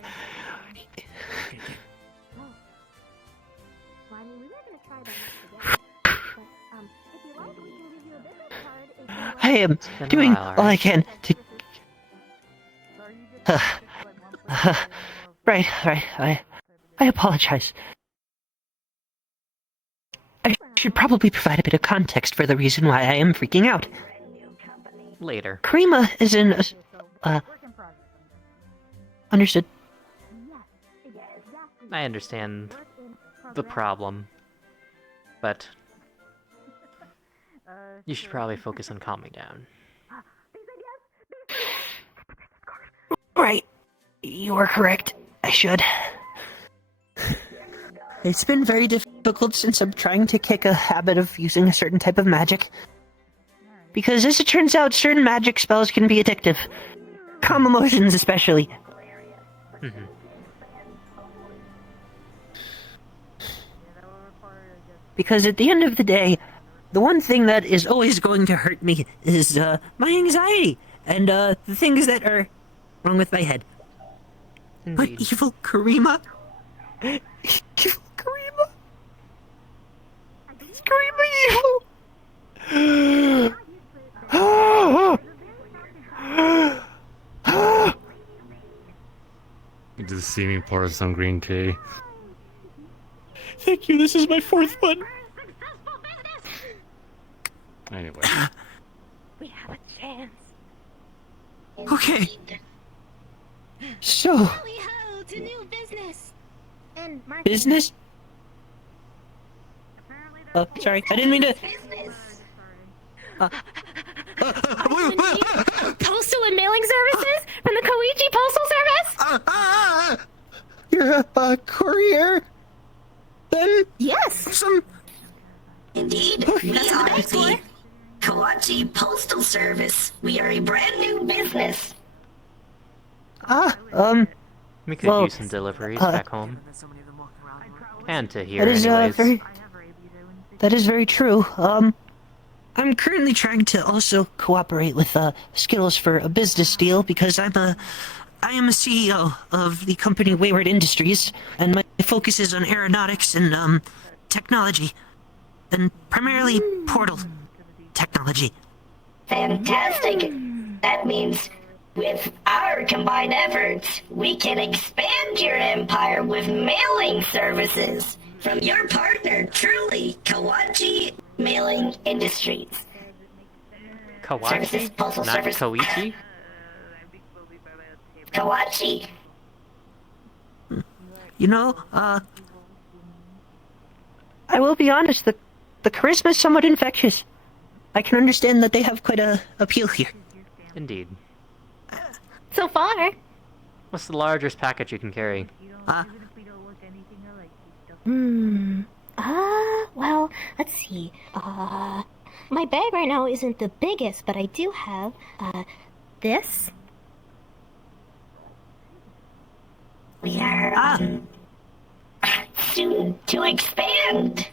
I am doing all I can to... Right. I apologize. I should probably provide a bit of context for the reason why I am freaking out. Later. Karima is in a... Understood. I understand the problem, but you should probably focus on calming down. Right. You are correct. I should. It's been very difficult since I'm trying to kick a habit of using a certain type of magic. Because as it turns out, certain magic spells can be addictive. Calm emotions especially. Because at the end of the day, the one thing that is always going to hurt me is my anxiety and the things that are wrong with my head. But evil Karima... Evil Karima... Is Karima evil? You just see me pour some green tea. Thank you, this is my fourth one. Anyway. We have a chance. Okay. So... Tally-ho to new business. And marketing. Business? Sorry, I didn't mean to... Postal and mailing services from the Koichi Postal Service? You're a courier? Then... Yes. Indeed, we are the Kawachi Postal Service. We are a brand new business. We could use some deliveries back home. And to here, that is, anyways. That is very true. I'm currently trying to also cooperate with, Skittles for a business deal because I am a CEO of the company Wayward Industries, and my focus is on aeronautics and, technology. And primarily portal technology. Fantastic. That means with our combined efforts, we can expand your empire with mailing services from your partner, truly, Kawachi Mailing Industries. Kawachi? Services, postal Not service. Koichi? Kawachi. You know, I will be honest, the charisma is somewhat infectious. I can understand that they have quite a appeal here. Indeed. So far. What's the largest package you can carry? Well, let's see. My bag right now isn't the biggest, but I do have, this. We are, soon to expand.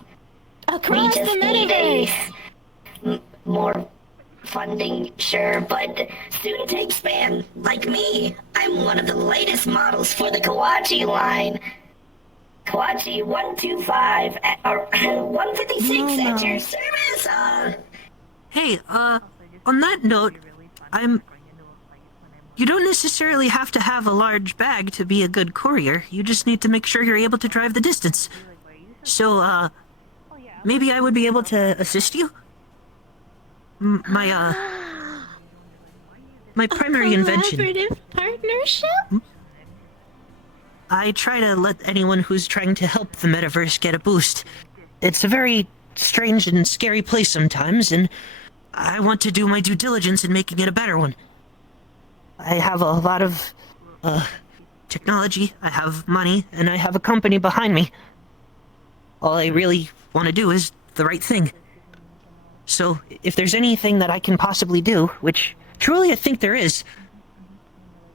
Across we just the need metaverse. more funding, sure, but soon to expand. Like me, I'm one of the latest models for the Kawachi line. Kawachi 125 or 156 at your service. Hey, on that note, you don't necessarily have to have a large bag to be a good courier. You just need to make sure you're able to drive the distance. So, maybe I would be able to assist you? My primary invention. Collaborative partnership? I try to let anyone who's trying to help the metaverse get a boost. It's a very strange and scary place sometimes, and I want to do my due diligence in making it a better one. I have a lot of, technology, I have money, and I have a company behind me. All I really want to do is the right thing. So, if there's anything that I can possibly do, which truly I think there is,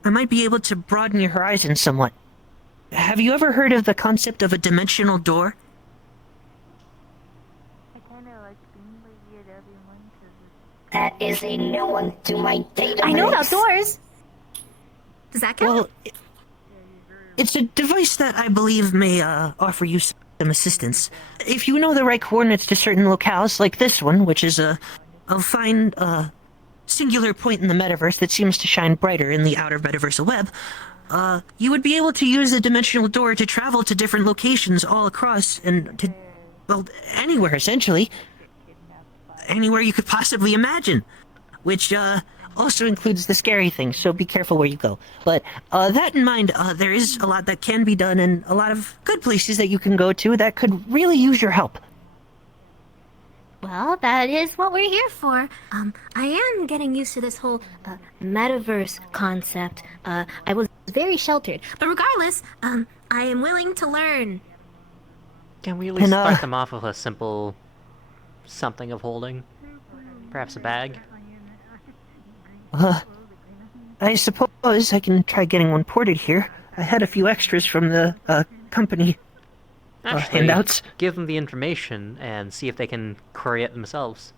I might be able to broaden your horizons somewhat. Have you ever heard of the concept of a dimensional door? That is a new one to my database. I know about doors. Does that count? Well, it's a device that I believe may offer you some assistance. If you know the right coordinates to certain locales, like this one, which is a fine, singular point in the metaverse that seems to shine brighter in the outer metaversal web, you would be able to use the dimensional door to travel to different locations all across and to, well, anywhere essentially. Anywhere you could possibly imagine. Which, also includes the scary things, so be careful where you go. But, that in mind, there is a lot that can be done and a lot of good places that you can go to that could really use your help. Well, that is what we're here for. I am getting used to this whole, metaverse concept. I was very sheltered. But regardless, I am willing to learn. Can we at least start them off with a simple something of holding? Perhaps a bag? I suppose I can try getting one ported here. I had a few extras from the, company, Actually, handouts. give them the information and see if they can query it themselves.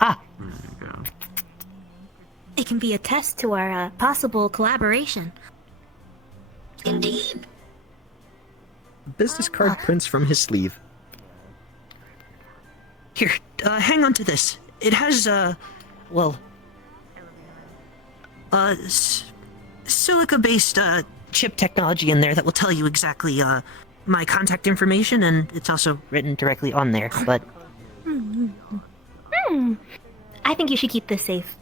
It can be a test to our, possible collaboration. Indeed. Business card prints from his sleeve. Here, hang on to this. It has, silica-based, chip technology in there that will tell you exactly, my contact information, and it's also written directly on there, but... I think you should keep this safe.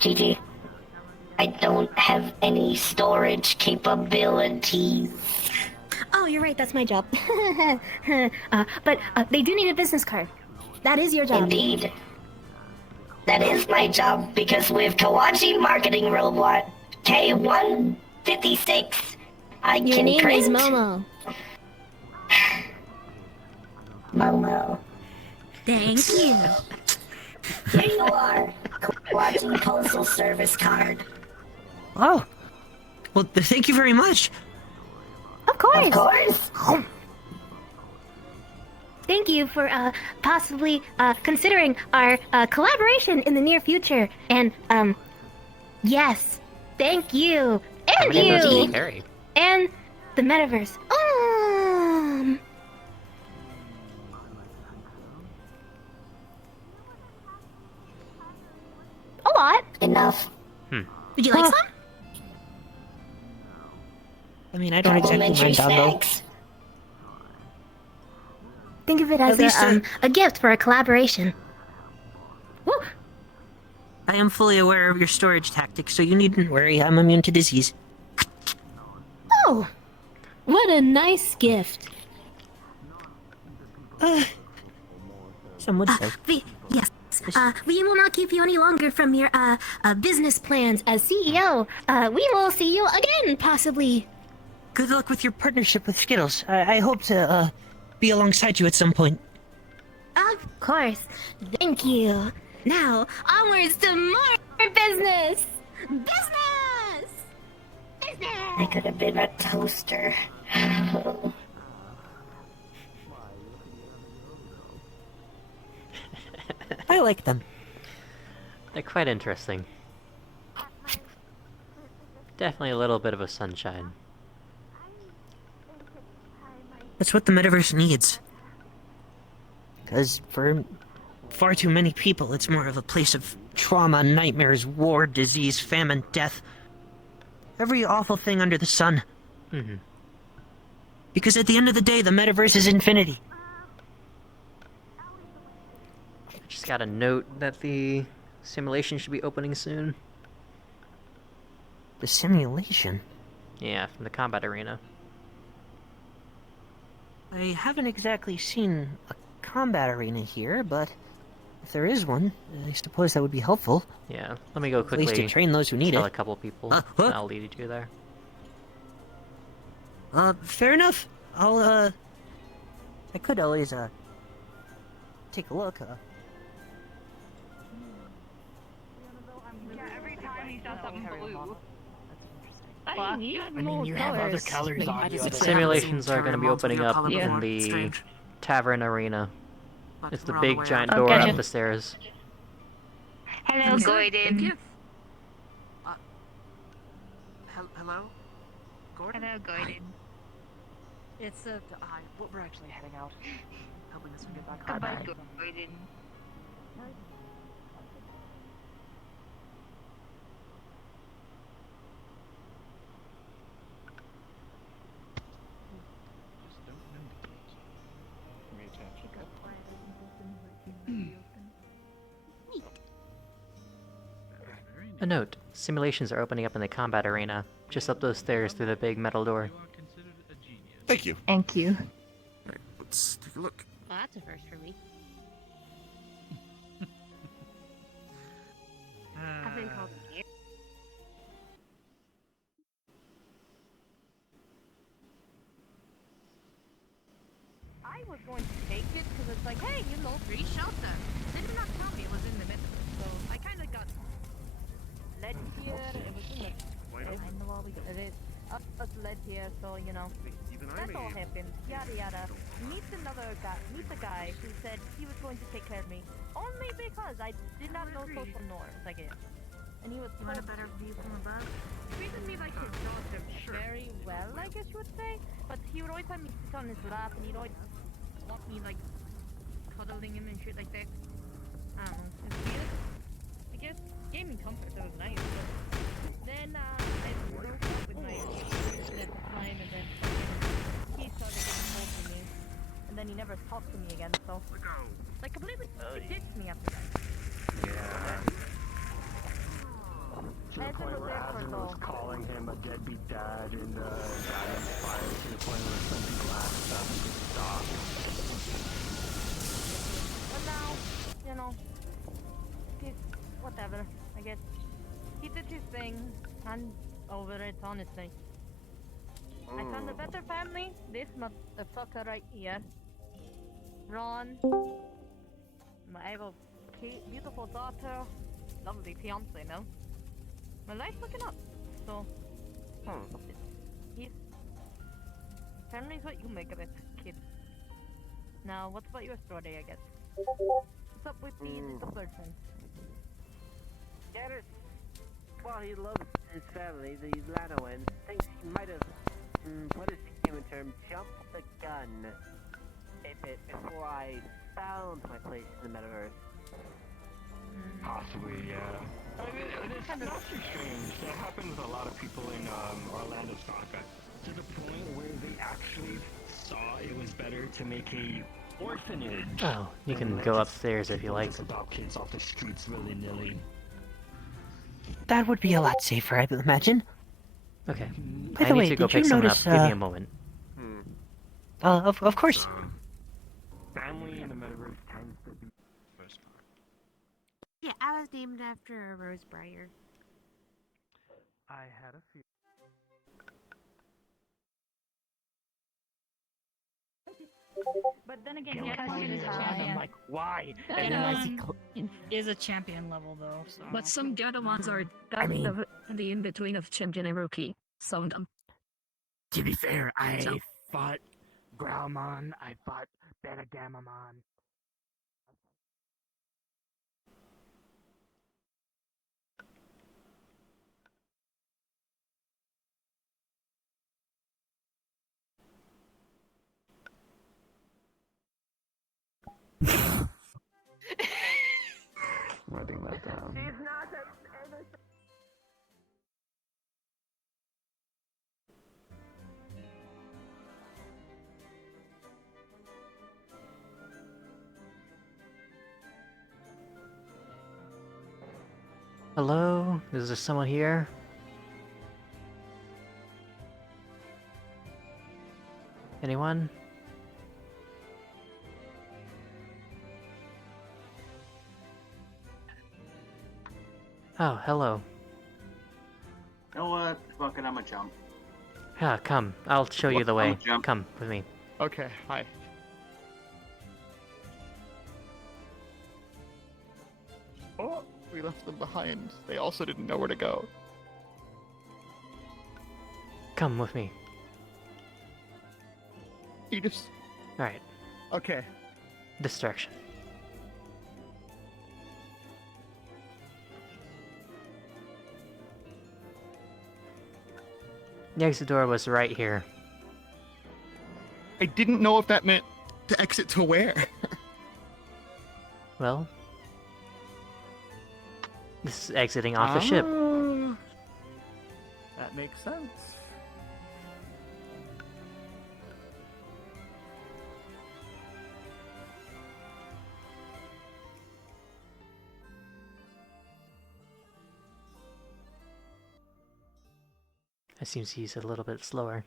Gigi, I don't have any storage capabilities. Oh, you're right, that's my job. But they do need a business card. That is your job. Indeed. That is my job, because with Kawachi Marketing Robot K156, I Your can name print... is Momo. Momo. Thank you. Here you are. Kawachi Postal Service card. Oh. Well, thank you very much. Of course. Of course. Thank you for possibly considering our collaboration in the near future. And yes, thank you. How And many of those do you. you carry? And the metaverse. A lot. Enough. Would you like some? I mean, I don't exactly mind Doggo. Think of it At as least, a gift for a collaboration. Woo! I am fully aware of your storage tactics, so you needn't worry. I'm immune to disease. Oh, what a nice gift. Some would say. Yes, we will not keep you any longer from your business plans as CEO. We will see you again, possibly. Good luck with your partnership with Skittles. I hope to be alongside you at some point. Of course. Thank you. Now, onwards to more business! Business! Business! I could have been a toaster. I like them. They're quite interesting. Definitely a little bit of a sunshine. That's what the metaverse needs. Because for far too many people, it's more of a place of trauma, nightmares, war, disease, famine, death. Every awful thing under the sun. Mm-hmm. Because at the end of the day, the metaverse is infinity. Just got a note that the simulation should be opening soon. The simulation? Yeah, from the combat arena. I haven't exactly seen a combat arena here, but if there is one, I suppose that would be helpful. Yeah, let me go quickly. At least to train those who need tell it. a couple people, and I'll lead you there. Fair enough. I could always, take a look, Yeah, every time he does something blue. I mean, you have other colors on you. Simulations are going to be opening up in the tavern arena. It's the big giant door up the stairs. Hello, Gordon. Hello? Gordon? Hello, Gordon. It's we're actually heading out. Helping us get back Goodbye, home. Gordon. A note. Simulations are opening up in the combat arena, just up those stairs through the big metal door. Thank you. Thank you. Right, let's take a look. Well, that's a first for me. I've been called here. I was going to take it because it's like, hey, you know, free shelter. They did not tell me it was in the middle, so I kind of got led here. It was in the. I know all we got. It is. Us led here, so you know. That's all happened. Yada yada. Meet the guy who said he was going to take care of me only because I did not know social norms, I guess. And he was a better view from above. Treated me like his daughter very well, I guess you would say. But he would always have me sit on his lap, and he'd always want me like cuddling him and shit like that. I don't know. It's weird. I guess gave me comfort. That was nice. But then I broke up with my at the time, and then he started getting hold of me, and then he never talked to me again. So like completely ditched me after that. Yeah. To the point where Asin was calling him a deadbeat dad and got inspired to the point where some people asked him to stop. But now, you know, whatever, I guess. He did his thing, and over it, honestly. I found a better family, this motherfucker right here. Ron. I have a beautiful daughter, lovely fiance now. My life's looking up, so family's what you make of it, kid. Now, what's about your story, I guess? What's up with the person? Garrett, while he loves his family, the Lanoans, thinks he might have, what is the human term, jumped the gun a bit before I found my place in the metaverse. Possibly, yeah. I mean, it's not too strange. That happens with a lot of people in Orlando Soccer. To the point where they actually saw it was better to make a orphanage. Oh, you can go upstairs if you like. Just adopt kids off the streets willy-nilly. That would be a lot safer, I would imagine. Okay. By I the need way, to go did you pick someone notice, up. Give me a moment. Of course. Family in the metaverse tends to be... Yeah, I was named after a rose briar. I had a few. But then again, Yeah, Cassie is high. I'm like, why? The And then I see is a champion level though. So. But some the other ones are I mean- the in between of champion and rookie. Some of them. To be fair, I So- fought Growlmon, I fought Betagamamon. Writing that down. Hello? Is there someone here? Anyone? Oh, hello. You know what? Fuck it, I'm a jump. Yeah, come. I'll show you the way. I'll jump. Come with me. Okay, hi. Oh, we left them behind. They also didn't know where to go. Come with me. You just... Alright. Okay. This direction. The exit door was right here. I didn't know if that meant to exit to where. Well, this is exiting off the ship. That makes sense. It seems he's a little bit slower.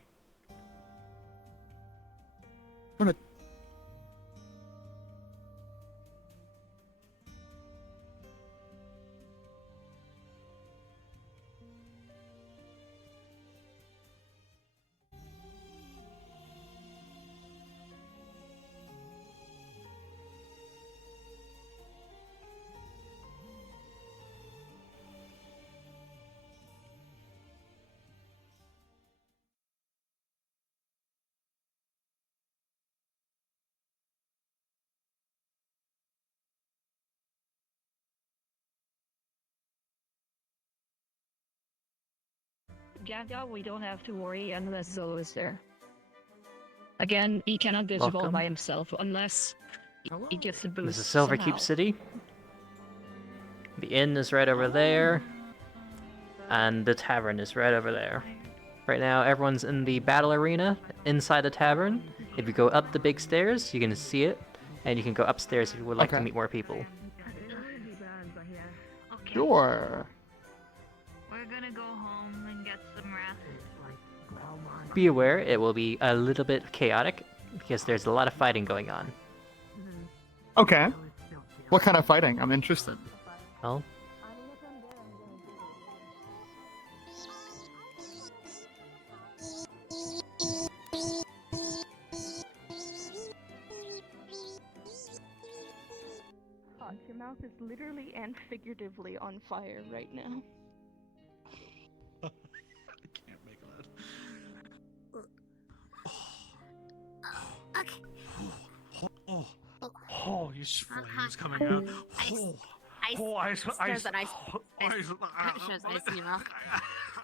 Yeah, we don't have to worry unless Zolo is there. Again, he cannot dissolve Welcome. by himself unless he gets a boost. This is Silverkeep somehow. City. The inn is right over there. And the tavern is right over there. Right now, everyone's in the battle arena inside the tavern. If you go up the big stairs, you can see it. And you can go upstairs if you would like to Okay. meet more people. Sure. We're gonna go home and get some rest. Be aware, it will be a little bit chaotic, because there's a lot of fighting going on. Okay. What kind of fighting? I'm interested. Well, Your mouth is literally and figuratively on fire right now. I can't make that. Oh, his flames coming out. Oh, ice. Shows an ice in your mouth.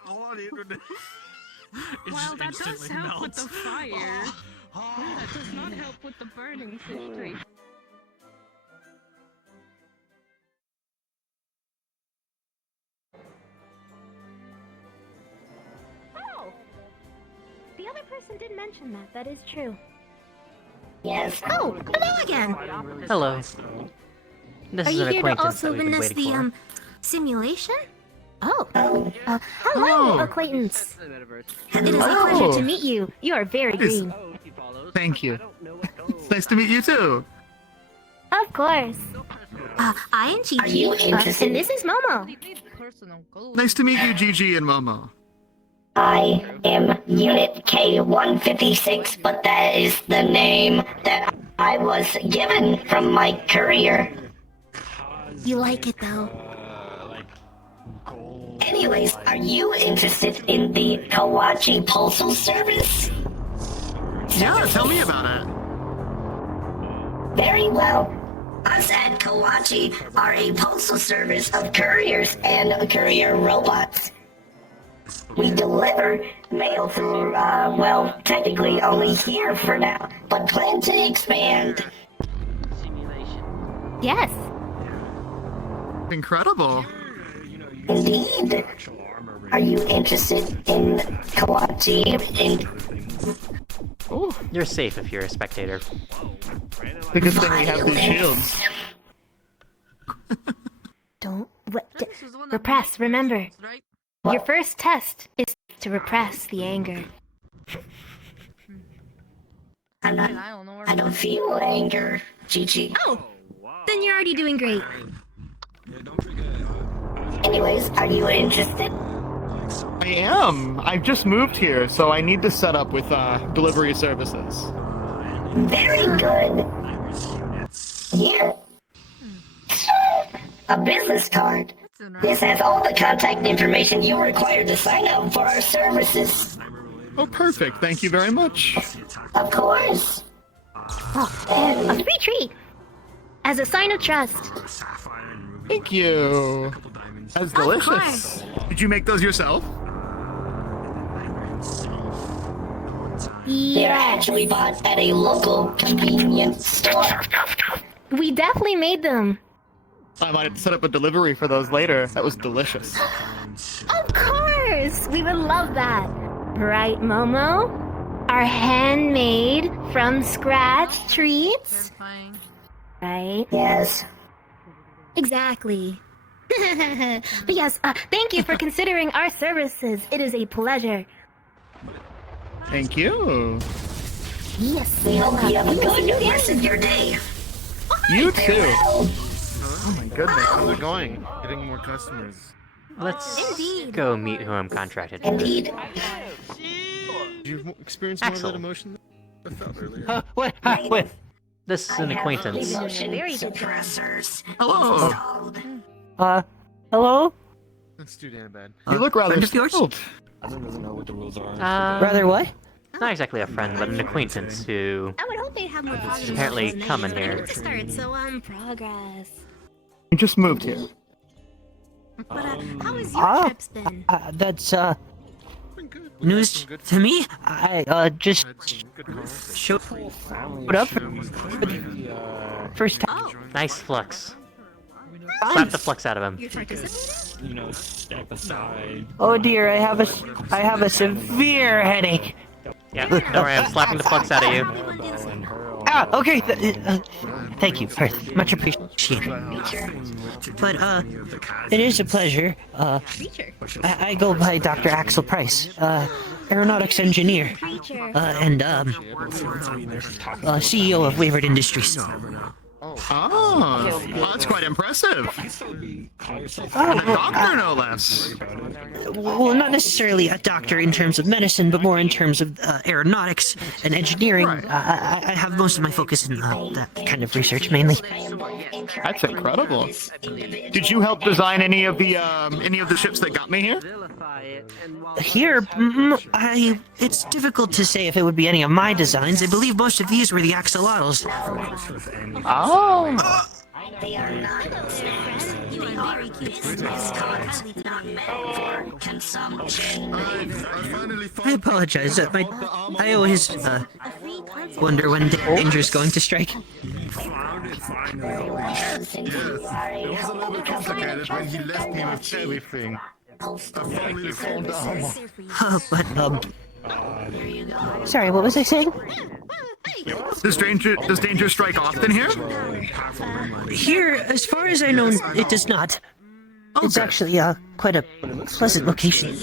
All on the internet. Well, that does instantly help with melts. the fire. That does not help with the burning situation. Oh! The other person did mention that. That is true. Yes. Oh, hello again! hello. This Are is you an here to acquaintance that also we've been witness waiting the, for. simulation? Oh. Hello, acquaintance. It is a pleasure Oh. to meet you. You are very Yes. green. Thank you. It's nice to meet you too. Of course. I am Gigi. Are you interested? And this is Momo. Nice to meet you, Gigi and Momo. I am Unit K-156, but that is the name that I was given from my courier. You like it though. Anyways, are you interested in the Kawachi Postal Service? Yeah, tell me about it. Very well. Us at Kawachi are a postal service of couriers and courier robots. We deliver mail through, well, technically only here for now, but plan to expand. Yes. Incredible. Indeed. Are you interested in Kawachi? You're safe if you're a spectator. The good thing we have these shields. Don't repress. Remember, your first test is to repress the anger. I don't feel anger, Gigi. Oh, then you're already doing great. Anyways, are you interested? I am. I've just moved here, so I need to set up with delivery services. Very good. Here. A business card. This has all the contact information you require to sign up for our services. Oh, perfect. Thank you very much. Of course. And a free treat. As a sign of trust. Thank you. That's delicious. Did you make those yourself? They're actually bought at a local convenience store. We definitely made them. I might set up a delivery for those later. That was delicious. Of course! We would love that. Right, Momo? Our handmade, from scratch treats? Right? Yes. Exactly. But yes, thank you for considering our services. It is a pleasure. Thank you. Yes. We hope you have a good rest of your day. You too. Oh my goodness, how's it going? Getting more customers. Let's go meet who I'm contracted with. Indeed. Did you experience more of that emotion that I felt earlier? Wait. This is an acquaintance. Suppressors. Hello. Hello? That's too damn bad. You look rather friend of yours? startled. I don't really know what the rules are. Rather what? Not exactly a friend, but an acquaintance who I would hope they'd have more is apparently coming here. Start, so progress. You just moved here. But how has your trips been? That's news to me. I just showed up for the first time. Nice flux. Slap the flux out of him. You know, step aside. Oh dear, I have a severe headache. Yeah, don't worry, I'm slapping the flux out of you. Okay. Thank you, Hearthe. Much appreciated. But it is a pleasure. I go by Dr. Axel Price, aeronautics engineer, and CEO of Wayward Industries. Oh, that's quite impressive. And a doctor, no less. Well, not necessarily a doctor in terms of medicine, but more in terms of aeronautics and engineering. I have most of my focus in that kind of research, mainly. That's incredible. Did you help design any of the ships that got me here? Here, it's difficult to say if it would be any of my designs. I believe most of these were the axolotls. Oh. They are not very cute. Business cards not meant for consumption. I apologize. I always wonder when danger's going to strike. It was a little bit complicated when he left me with everything. I finally found out. Sorry, what was I saying? Does danger strike often here? Here, as far as I know, it does not. It's actually quite a pleasant location.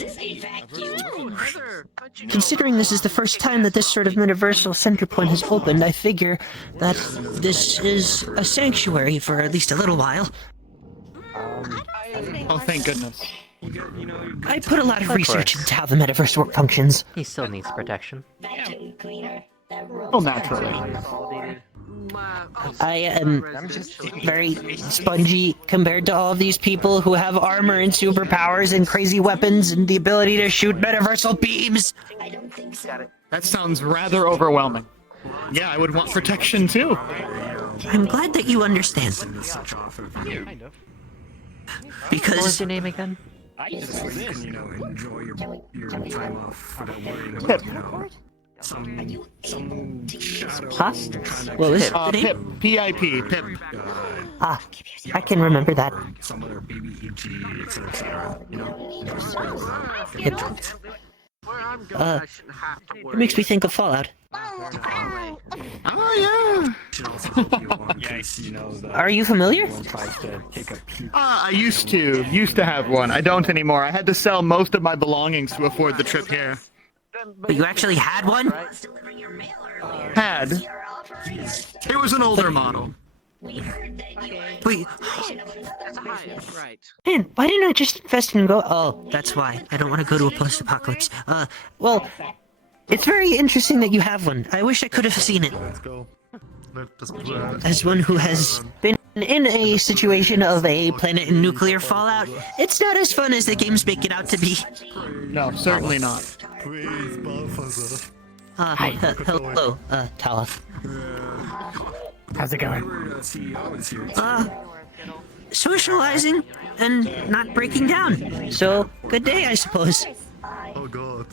Considering this is the first time that this sort of universal center point has opened, I figure that this is a sanctuary for at least a little while. Oh, thank goodness. I put a lot of research into how the metaverse work functions. He still needs protection. Oh, naturally. I am very spongy compared to all of these people who have armor and superpowers and crazy weapons and the ability to shoot metaversal beams. That sounds rather overwhelming. Yeah, I would want protection too. I'm glad that you understand. Kind of. Because... What was your name again? Enjoy your time off without worrying Pip. about, some shadow. Huh? What was the name? Pip. P-I-P. Pip. Ah, I can remember that. Some other baby EG, etc. Pip. It makes me think of Fallout. Oh, yeah. Are you familiar? I used to have one. I don't anymore. I had to sell most of my belongings to afford the trip here. But you actually had one? Had. It was an older model. Wait. Man, why didn't I just invest and go? Oh, that's why. I don't want to go to a post-apocalypse. Well, it's very interesting that you have one. I wish I could have seen it. Let's go. As one who has been in a situation of a planet in nuclear fallout, it's not as fun as the games make it out to be. No, certainly not. Hello, Tala. How's it going? Socializing and not breaking down. So, good day, I suppose. Oh god.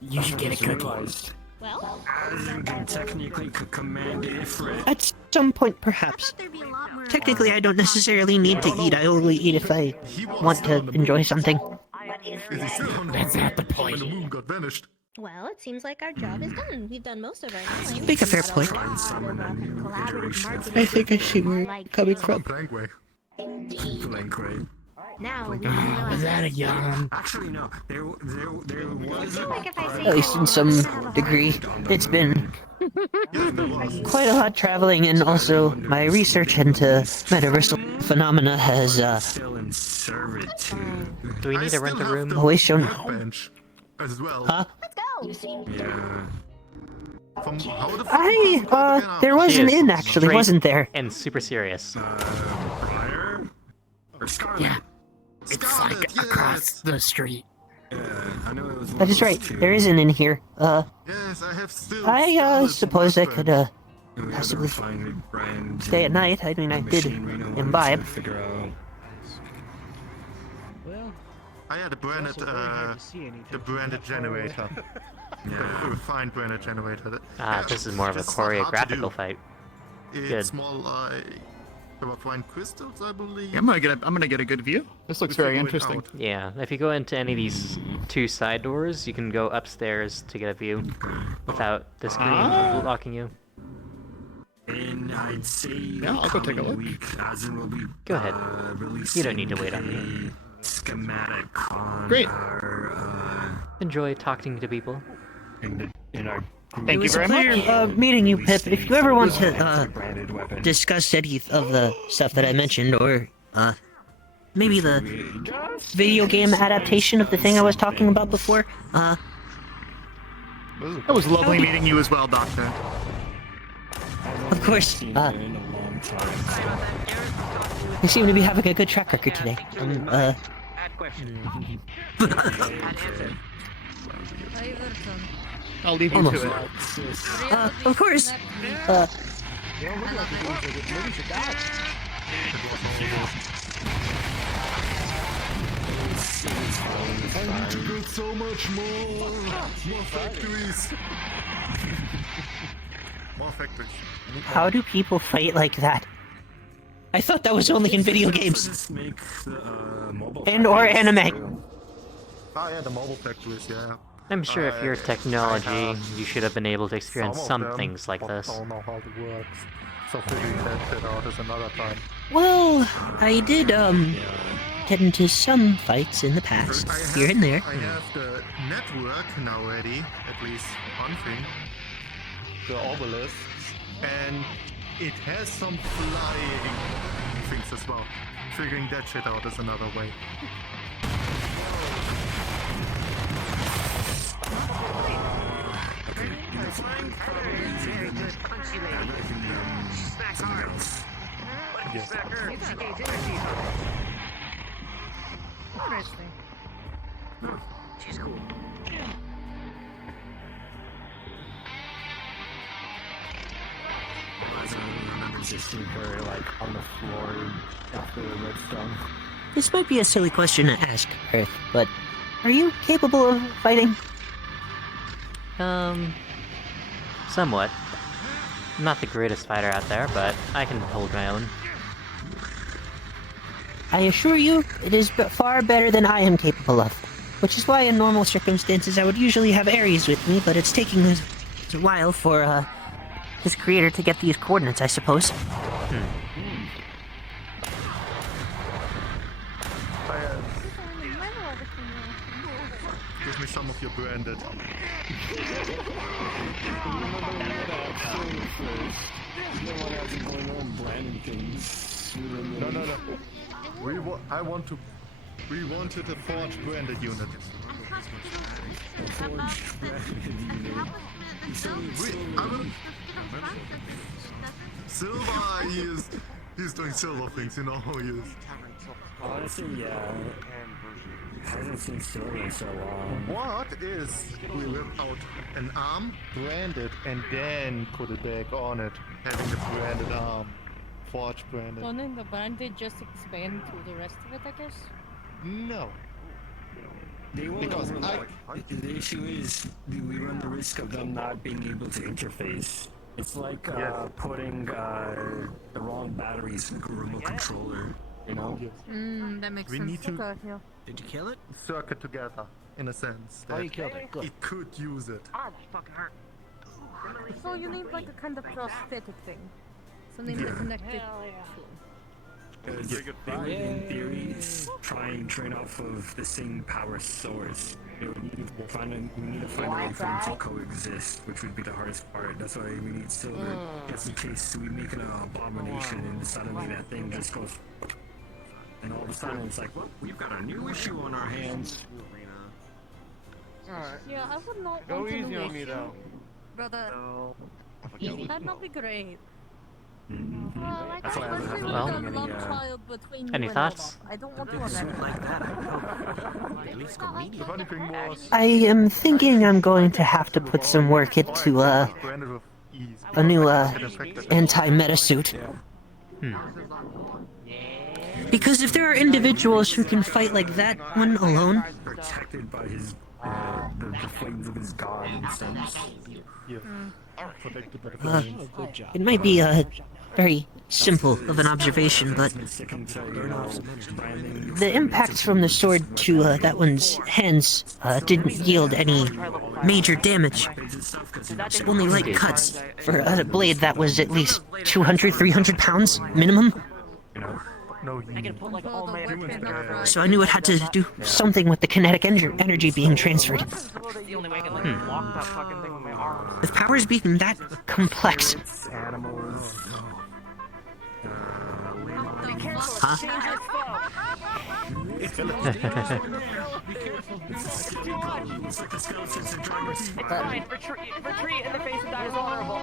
You should get a cookie. As you can technically command it for it. At some point, perhaps. Technically, I don't necessarily need to eat. I only eat if I want to enjoy something. That's not the point. The moon got vanished. Well, it seems like our job is done. We've done most of our knowledge. Make a fair point. I think I see where you're coming from. Plank way. Plank way. Now, was that a yawn? Actually, no. There was At least in some degree. It's been quite a lot traveling, and also my research into metaversal phenomena has, Do we need to rent a room? always shown... bench as well. Huh? Yeah. From how the There was She an is inn, actually, straight wasn't there? And super serious. Briar or Scarlet? Yeah. It's like across the street. Yeah, I know it was. That is right. There is an inn here. Yes, I have still. I suppose I could, possibly Brian stay at night. I mean, I did imbibe. Figure out. I had the branded generator. Yeah, the refined branded generator. This is more of a choreographical fight. It's more like refined crystals, I believe. Yeah, I'm gonna get a good view. This looks very interesting. Yeah, if you go into any of these two side doors, you can go upstairs to get a view without the screen blocking you. And I'd say yeah, I'll go take a look. Go ahead. You don't need to wait on me. Schematic on Great. our, Enjoy talking to people. in our Thank you very It was a pleasure meeting you, Pip. If you ever want to discuss any of the stuff that I mentioned, or maybe the video game adaptation of the thing I was talking about before, It was lovely meeting you as well, Doctor. Of course, we seem to be having a good track record today. I'll leave you to it. Of course. I need to build so much more factories. More factories. How do people fight like that? I thought that was only in video games. And or anime. Oh yeah, the mobile factories, yeah. I'm sure if you're technology, you should have been able to experience some things like this. I don't know how it works. So figuring that shit out is another time. Well, I did, get into some fights in the past, here and there. I have the network now ready, at least one thing. The obelisks. And it has some flying things as well. Figuring that shit out is another way. Interesting. She's cool. I remember just seeing her like on the floor after the redstone. This might be a silly question to ask, Hearthe, but are you capable of fighting? Somewhat. I'm not the greatest fighter out there, but I can hold my own. I assure you, it is far better than I am capable of. Which is why in normal circumstances I would usually have Ares with me, but it's taking a while for, his creator to get these coordinates, I suppose. Give me some of your branded. No. We wanted a forge branded unit. Silver, he's doing silver things, you know how he is. Honestly, yeah. Hasn't seen silver in so long. What is we rip out an arm, brand it, and then put it back on it, having the branded arm, forge branded. Don't the branded just expand to the rest of it, I guess? No. Because the issue is we run the risk of them not being able to interface. It's like putting the wrong batteries in a remote controller, you know? That makes We sense. need to Did you kill it? circuit together, in a sense. Oh, That you killed it. Good. It could use it. Ah, that fucking hurt. So you need like a kind of prosthetic thing. Something to connect it to. Because they would, in theory, try and train off of the same power source. We need to find a way for them to coexist, which would be the hardest part. That's why we need silver, just in case we make an abomination and suddenly that thing just goes. And all of a sudden it's like, well, we've got a new issue on our hands. Alright. Yeah, I would not Go want to easy on me, though. Brother, that'd not be great. That's why I don't have Well, any any thoughts? I don't want to have Like that, at least go medium. The funny thing was, I am thinking I'm going to have to put some work into, branded with ease. a new, Get infected. anti-meta suit. Because if there are individuals who can fight like that one alone, Protected by his, the flames of his god in a sense. Yeah. Protected by the uh, flames. it might be, very simple of an observation, but the impacts from the sword to, that one's hands, didn't yield any major damage. It's only light cuts for a blade that was at least 200, 300 pounds minimum. No, I can put like all my energy together. So I knew it had to do something with the kinetic energy being transferred. That's the only way I can like block that fucking thing with my arms. With powers being that complex, Animals. huh? Change your It's fine. Retreat in the face of that is honorable.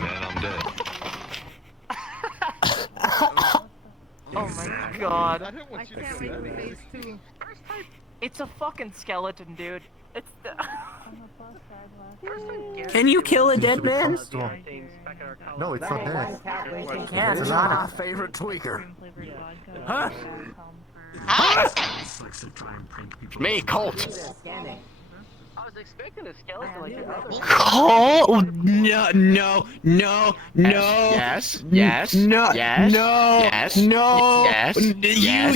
Man, I'm dead. Oh my god. I can't wait for phase 2. It's a fucking skeleton, dude. It's the... Can you kill a dead man? No, it's not dead. It's not our favorite tweaker. Huh? Me, Colt. I was expecting a skeleton like that. Oh no! Yes. Yes. No! Yes. No! Yes. No! Yes.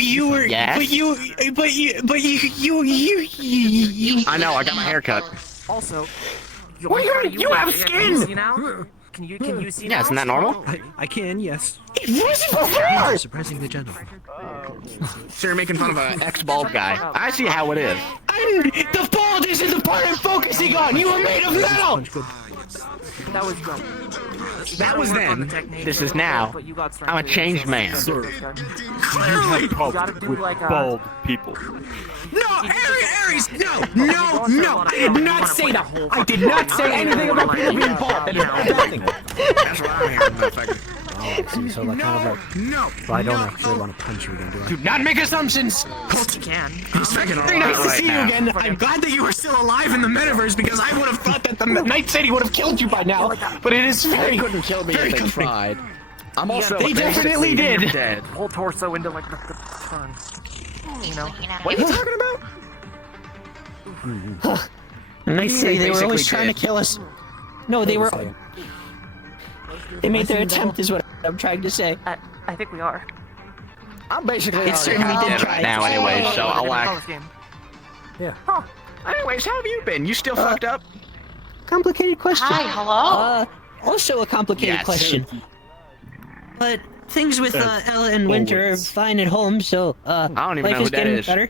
You were. Yes. But you. I know. I got my hair cut. Also, You have skin. You know? Can you see? Yeah, now? isn't that normal? I can, yes. Surprisingly gentle. So you're making fun of an ex-bald guy. I see how it is. The bald isn't the part I'm focusing on! You were made of metal! That was good. That was then. This is now. I'm a changed man. Clearly! Bald people. No, Aries! No! I did not say that! I did not say anything about people being bald! That is nothing! That's what I'm hearing, motherfucker. So like, kind of like, no! But I don't actually want to punch you again, do I? Do not make assumptions! You can. It's very nice to see you again. I'm glad that you were still alive in the metaverse because I would have thought that the Night City would have killed you by now. But it is very, They couldn't kill me if they tried. I'm also they definitely did. Dead. Whole torso into like the turn. You know. What are you talking about? Night City, they were always trying to kill us. No, they were. They made their attempt, is what I'm trying to say. I think we are. I'm basically It certainly did dead try. right now anyway, so I'll act. Yeah. Huh. Anyways, how have you been? You still fucked up? Complicated question. Hi, hello? Also a complicated question. But things with Ella and Winter are fine at home, so I don't even life know who is that getting is. better.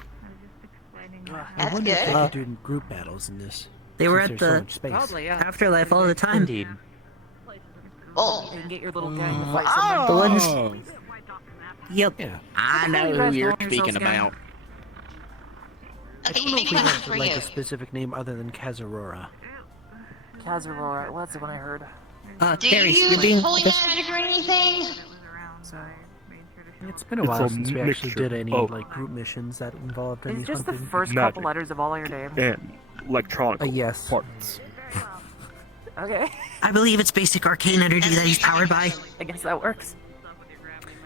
That's wonder if they good. could do group battles in this. They were since at there's so the much space. Probably, yeah. afterlife all the time. Indeed. Oh. You can get your little gang to fight The someone. ones. Yep. Yeah. I know You who guys you're want speaking yourselves again? about. I don't know if we went for like a specific name other than Kazarora. Kazarora, well, that's the one I heard. Do Aries, you you're being. holy magic or anything? It's been a It's while a since we actually mixture did any of- like group missions that involved any It's just the hunting. first Magic. couple letters of all your name. And electronic yes. parts. Okay. I believe it's basic arcane energy that he's powered by. I guess that works.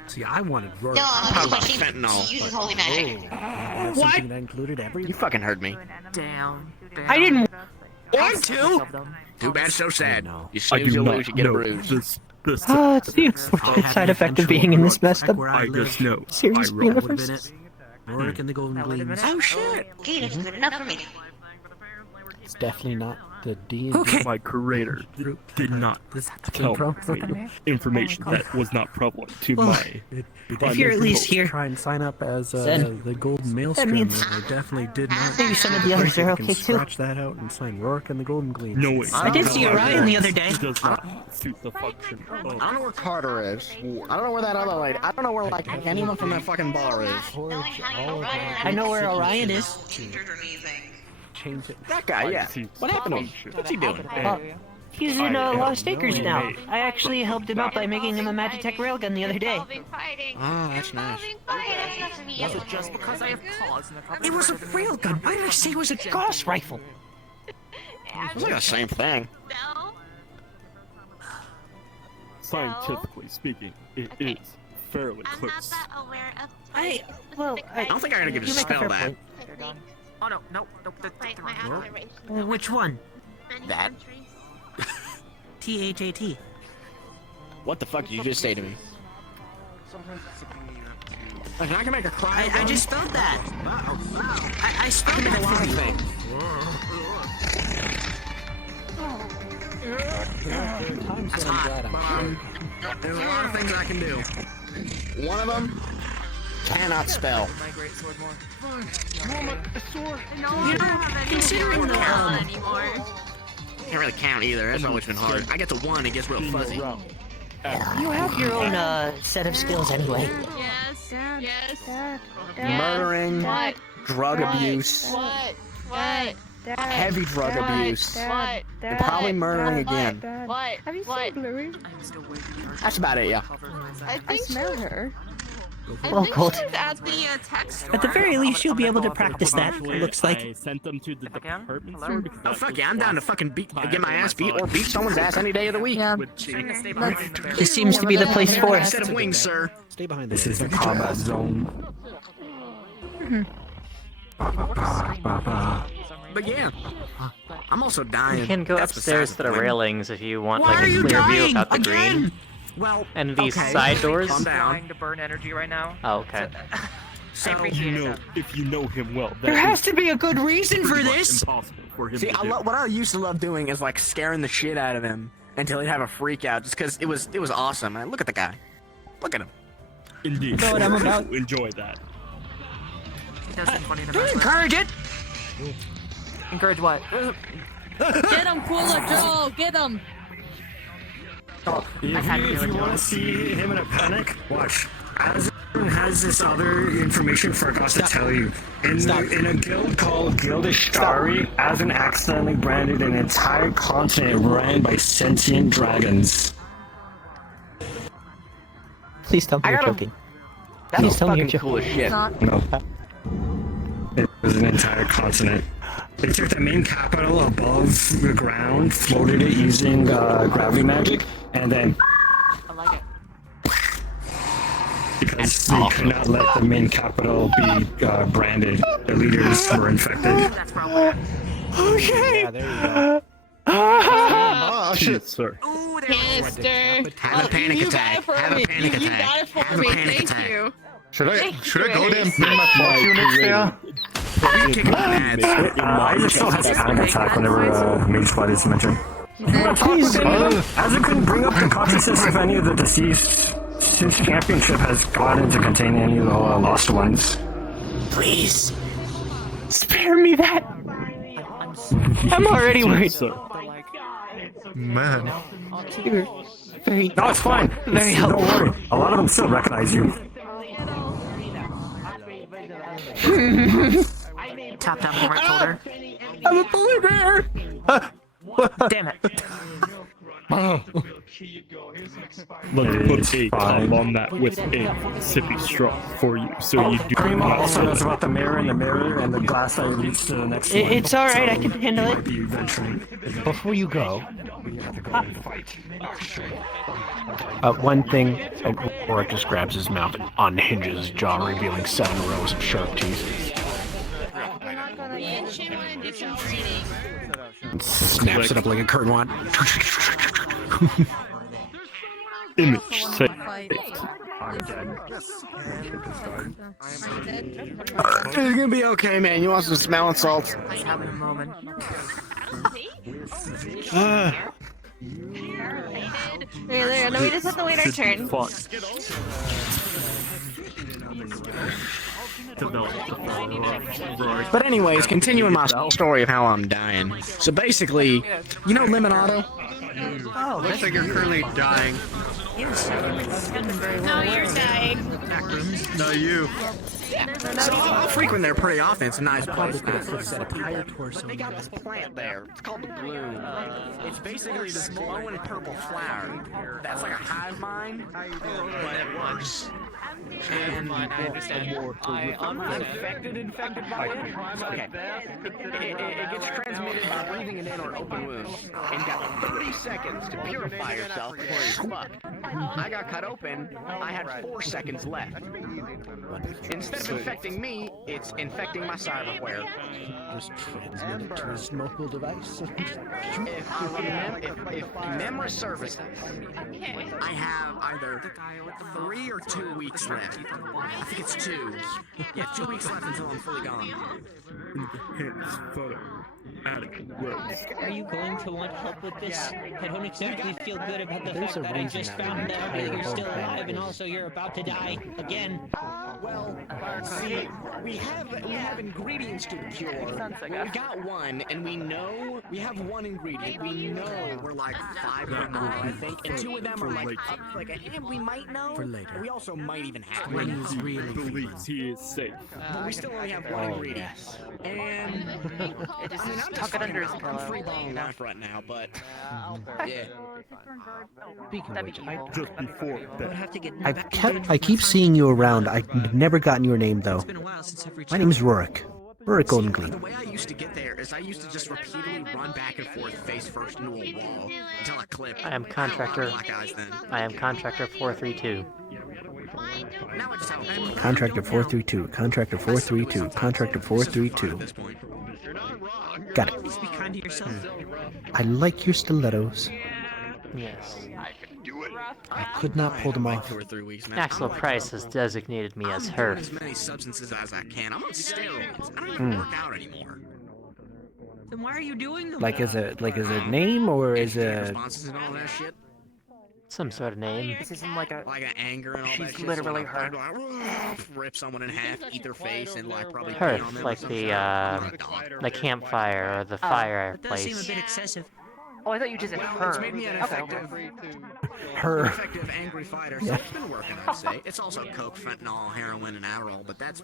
See, I wanted Rory. No, How about he fentanyl? uses holy magic. What? Something that included everything. You fucking heard me. Down. I didn't Want to? Too bad, so sad. You I snooze, do you not lose, you get a know bruise. this. It's the unfortunate side effect of being in this messed up I just know. serious I roll. universe. Rorik and the Golden Gleams. Oh shit. Okay, that's good enough for me. It's definitely not the D&D. Okay. My creator did not tell me information that was not prevalent to Well, my. if you're at least here, Try and sign up as Then- the Golden Maelstrom. means- and I definitely did not. maybe some of the others are You okay can too. scratch that out and sign Rorik and the Golden Gleams. No way. I did see Orion the other day. It does not suit the function I of. don't know where Carter is. I don't know where that other lady. I don't know where like anyone from that fucking bar is. I know where Orion is. Change it. That guy, yeah. What happened to him? What's he doing? He's in Lost Acres now. I actually helped him out by making him a Magitech railgun the other day. Oh, that's nice. Was it just because I have paws in the top It was a railgun. Why did I say it was a Gauss rifle? It's like the same thing. Scientifically speaking, it is fairly close. I don't think I gotta get to you make a spell fair that. point. Oh no, no, no, Which one? That. THAT. What the fuck did you just say to me? Like, I can make a cry. I just spelled that. I spelled that for you. That's hot, but there's a lot of things I can do. One of them, cannot spell. My great sword more. Considering the Can't really count either. That's always been hard. I get to one, it gets real fuzzy. you have your own set of skills anyway. Yes. Murdering, drug abuse, heavy drug abuse. You're probably murdering again. What? Have you seen Bluey? That's about it, yeah. I smell her. Well, Colt. At the text store. At the very least, you'll be able to practice that. It looks I like. sent them to the department store because Oh that fuck was yeah, I'm down to fucking get my ass beat or beat someone's ass any day of the week. Yeah. This seems to be the place for it. Instead of wings, sir. Stay behind This is the combat zone. But yeah, I'm also dying. You can go That's upstairs besides to the point. railings if you want Why like are a you clear view dying without the again? green. Well, And these okay. side doors. Calm down. Trying to burn energy right now. Oh, okay. I appreciate it. If you know him well, There has to be a good reason for this. Impossible for him See, to do. what I used to love doing is like scaring the shit out of him until he'd have a freak out just because it was awesome. And look at the guy. Look at him. Indeed. You know what I'm about? Enjoy that. It does seem funny in the best way. Encourage it! Encourage what? Get him, Cooler Joe! Get him! I had to do If it, you want Joe. to see him in a panic, watch. As has this other information forgot to tell you. In a guild called Guildishtari, Azin accidentally branded an entire continent ran by sentient dragons. Please tell me you're joking. Please tell me you're joking. Cool as shit. No. It was an entire continent. They took the main capital above the ground, floated it using gravity magic, and then... I like it. Because they could not let the main capital be branded. The leaders were infected. That's probably it. Okay! Yeah, there you go. Oh, shit, sir. Ooh, there's Canister! Have a panic attack. Have a panic You attack. got it for Have a me, panic thank attack. you. Should I Thank go there and you. bring my force units there? Isaac still has panic attack whenever Mage Blood is mentioned. Isaac couldn't bring up the consciousness of any of the deceased since Championship has gotten to contain any of the lost ones. Please. Spare me that. I'm already worried. Man. Very, No, it's fine. Very Don't helpful. worry. A lot of them still recognize you. Tap down on the right shoulder. I'm a polar bear! Damn it. Let's put a comb on that with a sippy straw for you, so you do Karima not also knows spill. about the mirror and the glass that leads to the next one. It's alright, I can handle Might it. be eventually. Before you go, We have to go and fight. one thing, Oric just grabs his mouth and unhinges his jaw, revealing 7 rows of sharp teeth. And snaps it up like a curtain wand. Image saved. It's gonna be okay, man. You want some smelling salts? I have in a moment. There, no, we just have to wait our turn. Fun. But anyways, continuing my story of how I'm dying. So basically, you know Limonado? Oh, Looks like you're currently dying. No, you're dying. No, you. So I frequent there pretty often. It's a nice place. But they got this plant there. It's called the bloom. It's basically this glowing purple flower. That's like a hive mind, but it works. And I understand. I infected by it. Okay. It gets transmitted by breathing it in or open wounds. And you got 30 seconds to purify yourself before you fuck. I got cut open. I had 4 seconds left. Instead of infecting me, it's infecting my cyberware. Just transmit it to his mobile device. If memory services, I have either 3 or 2 weeks left. I think it's 2. Yeah, 2 weeks left until I'm fully gone. Are you going to want help with this? I don't exactly feel good about the fact that I just found out that you're still alive and also you're about to die again. Well, see, we have ingredients to the cure. We got one, and we know we have one ingredient. We know we're like 5 right now, I think, and 2 of them are and we might know. For later. We also might even have one. He believes he is safe. But we still only have one ingredient. And I'm just under his pillow. I'm free balling life right now, but yeah. Speaking of which, Just before that. I keep seeing you around. I've never gotten your name though. My name's Rurik. Rurik Goldengleam. The way I used to get there is I used to just repeatedly run back and forth face first into a wall until I clipped. I am contractor. I am contractor 432. Now I just have Contractor 432. Contractor 432. Contractor 432. Got it. Please be kind to yourself. I like your stilettos. Yes. I could not pull them off. 2 or 3 weeks now. Axel Price has designated me as her. As many substances as I can. I'm on steroids. I don't even work out anymore. Then why are you doing them? Like, is a name or is a? Responses and all that shit. Some sort of name. This isn't like an anger and all that shit. She's literally her. Rip someone in half, eat their face, and like probably pee on Hearthe, them. like the campfire or the fireplace. That does seem a bit excessive. Oh, I thought you just said her. It's made me an effective, Her. effective angry fighter. So it's been working, I'd say. It's also coke, fentanyl, heroin, and Adderall, but that's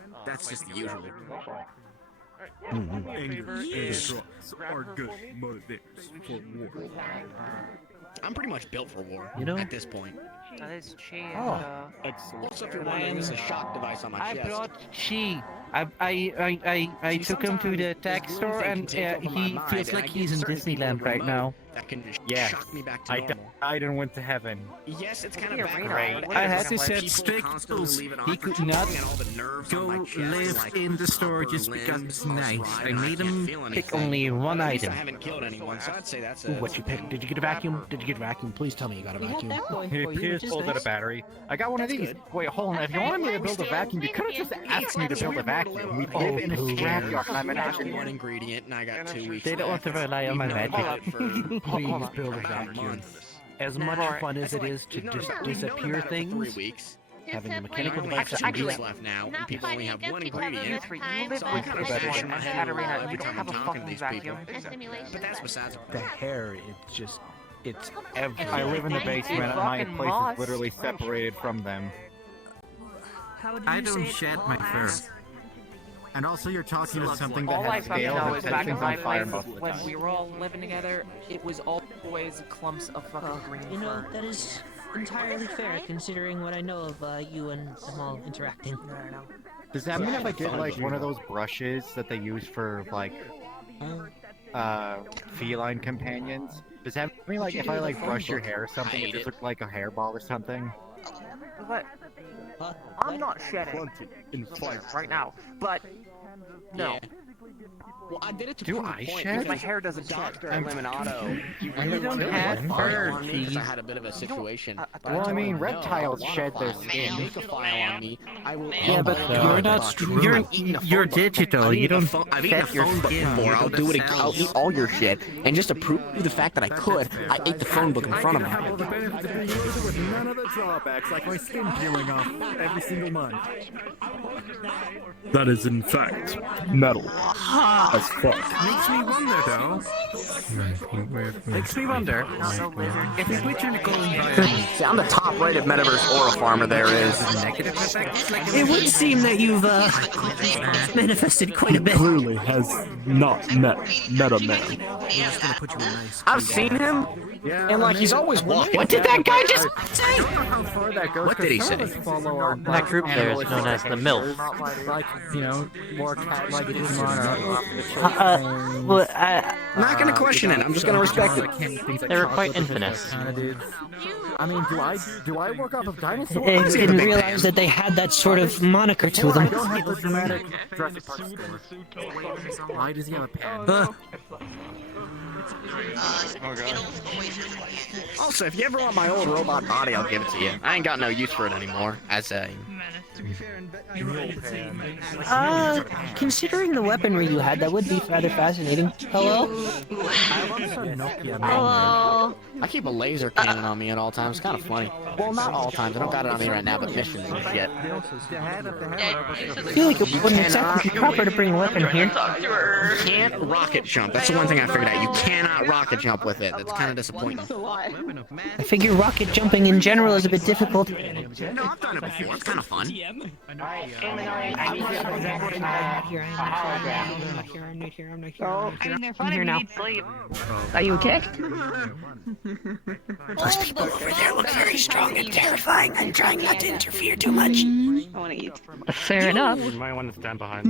just the usual. Anger and drugs are good motivators for war. I'm pretty much built for war. You know? At this point. That is chi. Excellent. Also, if you're wondering, this is a shock device on my chest. I brought Chi. I took him to the tech store and he feels like he's in Disneyland right now. That can just Yeah. shock me back to normal. I and went to heaven. Yes, it's kind of Great. I had to set strict rules. He could not go live in the store just because it's nice. I made him pick only one item. I haven't killed anyone, so I'd say that's Ooh, what you picked? Did you get a vacuum? Did you get a vacuum? Please tell me you got a vacuum. It appears to hold out a battery. I got one of these. Wait, hold on. If you wanted me to build a vacuum, you could have just asked me to build a vacuum. We live in a scrapyard, and I'm an engineer. One ingredient, and I got 2 weeks. They don't want to rely on my magic. Please build a a vacuum. month. As much fun as it is to just disappear things, having a mechanical device that can do weeks left now, and people only have one ingredient. You live So I'm with kind of Katarina, pushing my head Katarina, every you don't time have I'm a talking to these fucking people. vacuum. But that's besides the hair, it's everywhere. I live in the basement, and my place is literally separated from them. I don't shed my fur. And also, you're talking about something All that I has fucking scales know that is back in catches my on fire place, most of the when time. we were all living together, it was always clumps of fucking green You know, fur. that is entirely fair, considering what I know of you and them all interacting. Does that mean if I get like one of those brushes that they use for like feline companions? Does that mean like if I like brush your hair or something, it just looks like a hairball or something? But I'm not shedding right now, but no. Well, I did it to Do prove a I point shed? because My hair doesn't Dr. shed. Eliminato, You don't have fur, on me because I had a bit of a situation. Well, I mean, reptiles shed their skin. Make a file on me. I will. Yeah, but you're not. You're digital. You don't. I've eaten a phone book before. I'll do it. I'll eat all your shit, and just to prove the fact that I could, I ate the phone book in front of me. Have all the benefits of being used with none of the drawbacks, like my skin peeling off every single month. That is in fact metal as fuck. Makes me wonder, though. Makes me wonder if we put your golden environment. See, I'm the top rated metaverse aura farmer there is. Negative effects. It would seem that you've manifested quite a bit. Clearly has not met Meta Man. I've seen him, and like he's always walking. What did that guy just say? What did he say? That group there is known as the MILF. Like, you know, more cat-like Digimon I'm not gonna question it. I'm just gonna respect it. They were quite infamous. I mean, do I work off of dinosaurs? I didn't realize that they had that sort of moniker to I them. don't have the dramatic Jurassic Park score. Why does he have a pen? Also, if you ever want my old robot body, I'll give it to you. I ain't got no use for it anymore. As a Considering the weaponry you had, that would be rather fascinating. Hello? Hello. I keep a laser cannon on me at all times. It's kind of funny. Well, not all times. I don't got it on me right now, but missions and shit. I feel like it wouldn't exactly be proper to bring a weapon here. You can't rocket jump. That's the one thing I figured out. You cannot rocket jump with it. That's kind of disappointing. I figure rocket jumping in general is a bit difficult. No, I've done it before. It's kind of fun. I'm here now. Are you okay? Those people over there look very strong and terrifying. I'm trying not to interfere too much. I want to eat. Fair enough. You might want to stand behind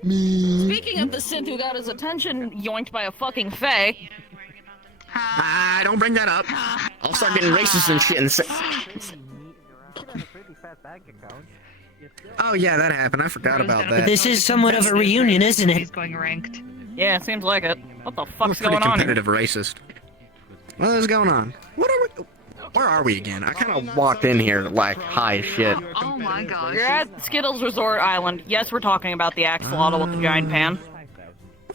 Speaking of the synth who got his attention yoinked by a fucking fae. Don't bring that up. I'll start getting racist and shit and say. Oh yeah, that happened. I forgot about that. This is somewhat of a reunion, isn't it? He's going ranked. Yeah, seems like it. What the I'm a fuck's pretty going on here? competitive racist. What is going on? What are we? Where are we again? I kind of walked in here like high as shit. Oh my gosh. You're at Skittles Resort Island. Yes, we're talking about the axolotl with the giant pan.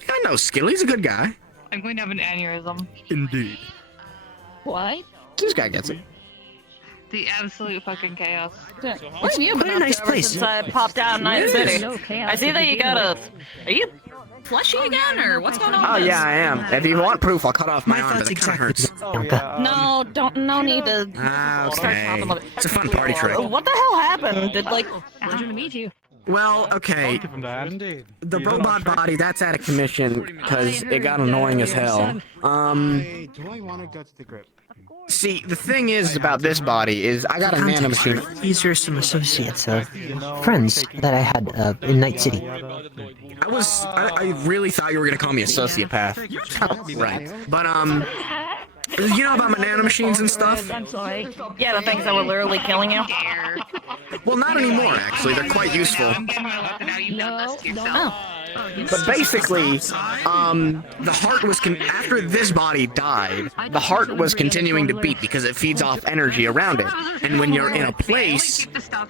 I know Skittle. He's a good guy. I'm going to have an aneurysm. Indeed. What? This guy gets it. The absolute fucking chaos. What have you What been a up nice to ever place. since I popped out in Night It City? is. No chaos I see that to you begin got a... with. Are you fleshy again, or what's going on Oh with this? yeah, I am. If you want proof, I'll cut off my arm, but it kind of hurts. No, no need to start Okay. talking about it. It's a fun party trick. What the hell happened? Did, like... Pleasure to meet you. Well, okay. The robot body, that's out of commission because it got annoying as hell. Do I want to go to the grip? See, the thing is about this body is I got a nanomachine. These are some associates, friends that I had in Night City. I really thought you were gonna call me a sociopath. Right. But you know about my nanomachines and stuff? I'm sorry. Yeah, the things that were literally killing you. Well, not anymore, actually. They're quite useful. No. But basically, the heart was after this body died, the heart was continuing to beat because it feeds off energy around it. And when you're in a place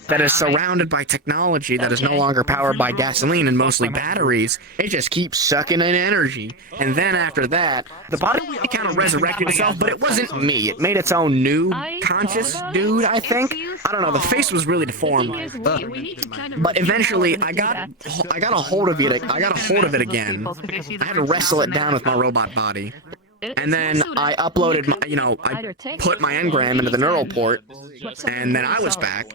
that is surrounded by technology that is no longer powered by gasoline and mostly batteries, it just keeps sucking in energy. And then after that, the body kind of resurrected itself, but it wasn't me. It made its own new conscious dude, I think. I don't know. The face was really deformed. But eventually, I got a hold of it. I got a hold of it again. I had to wrestle it down with my robot body. And then I uploaded I put my engram into the neural port, and then I was back.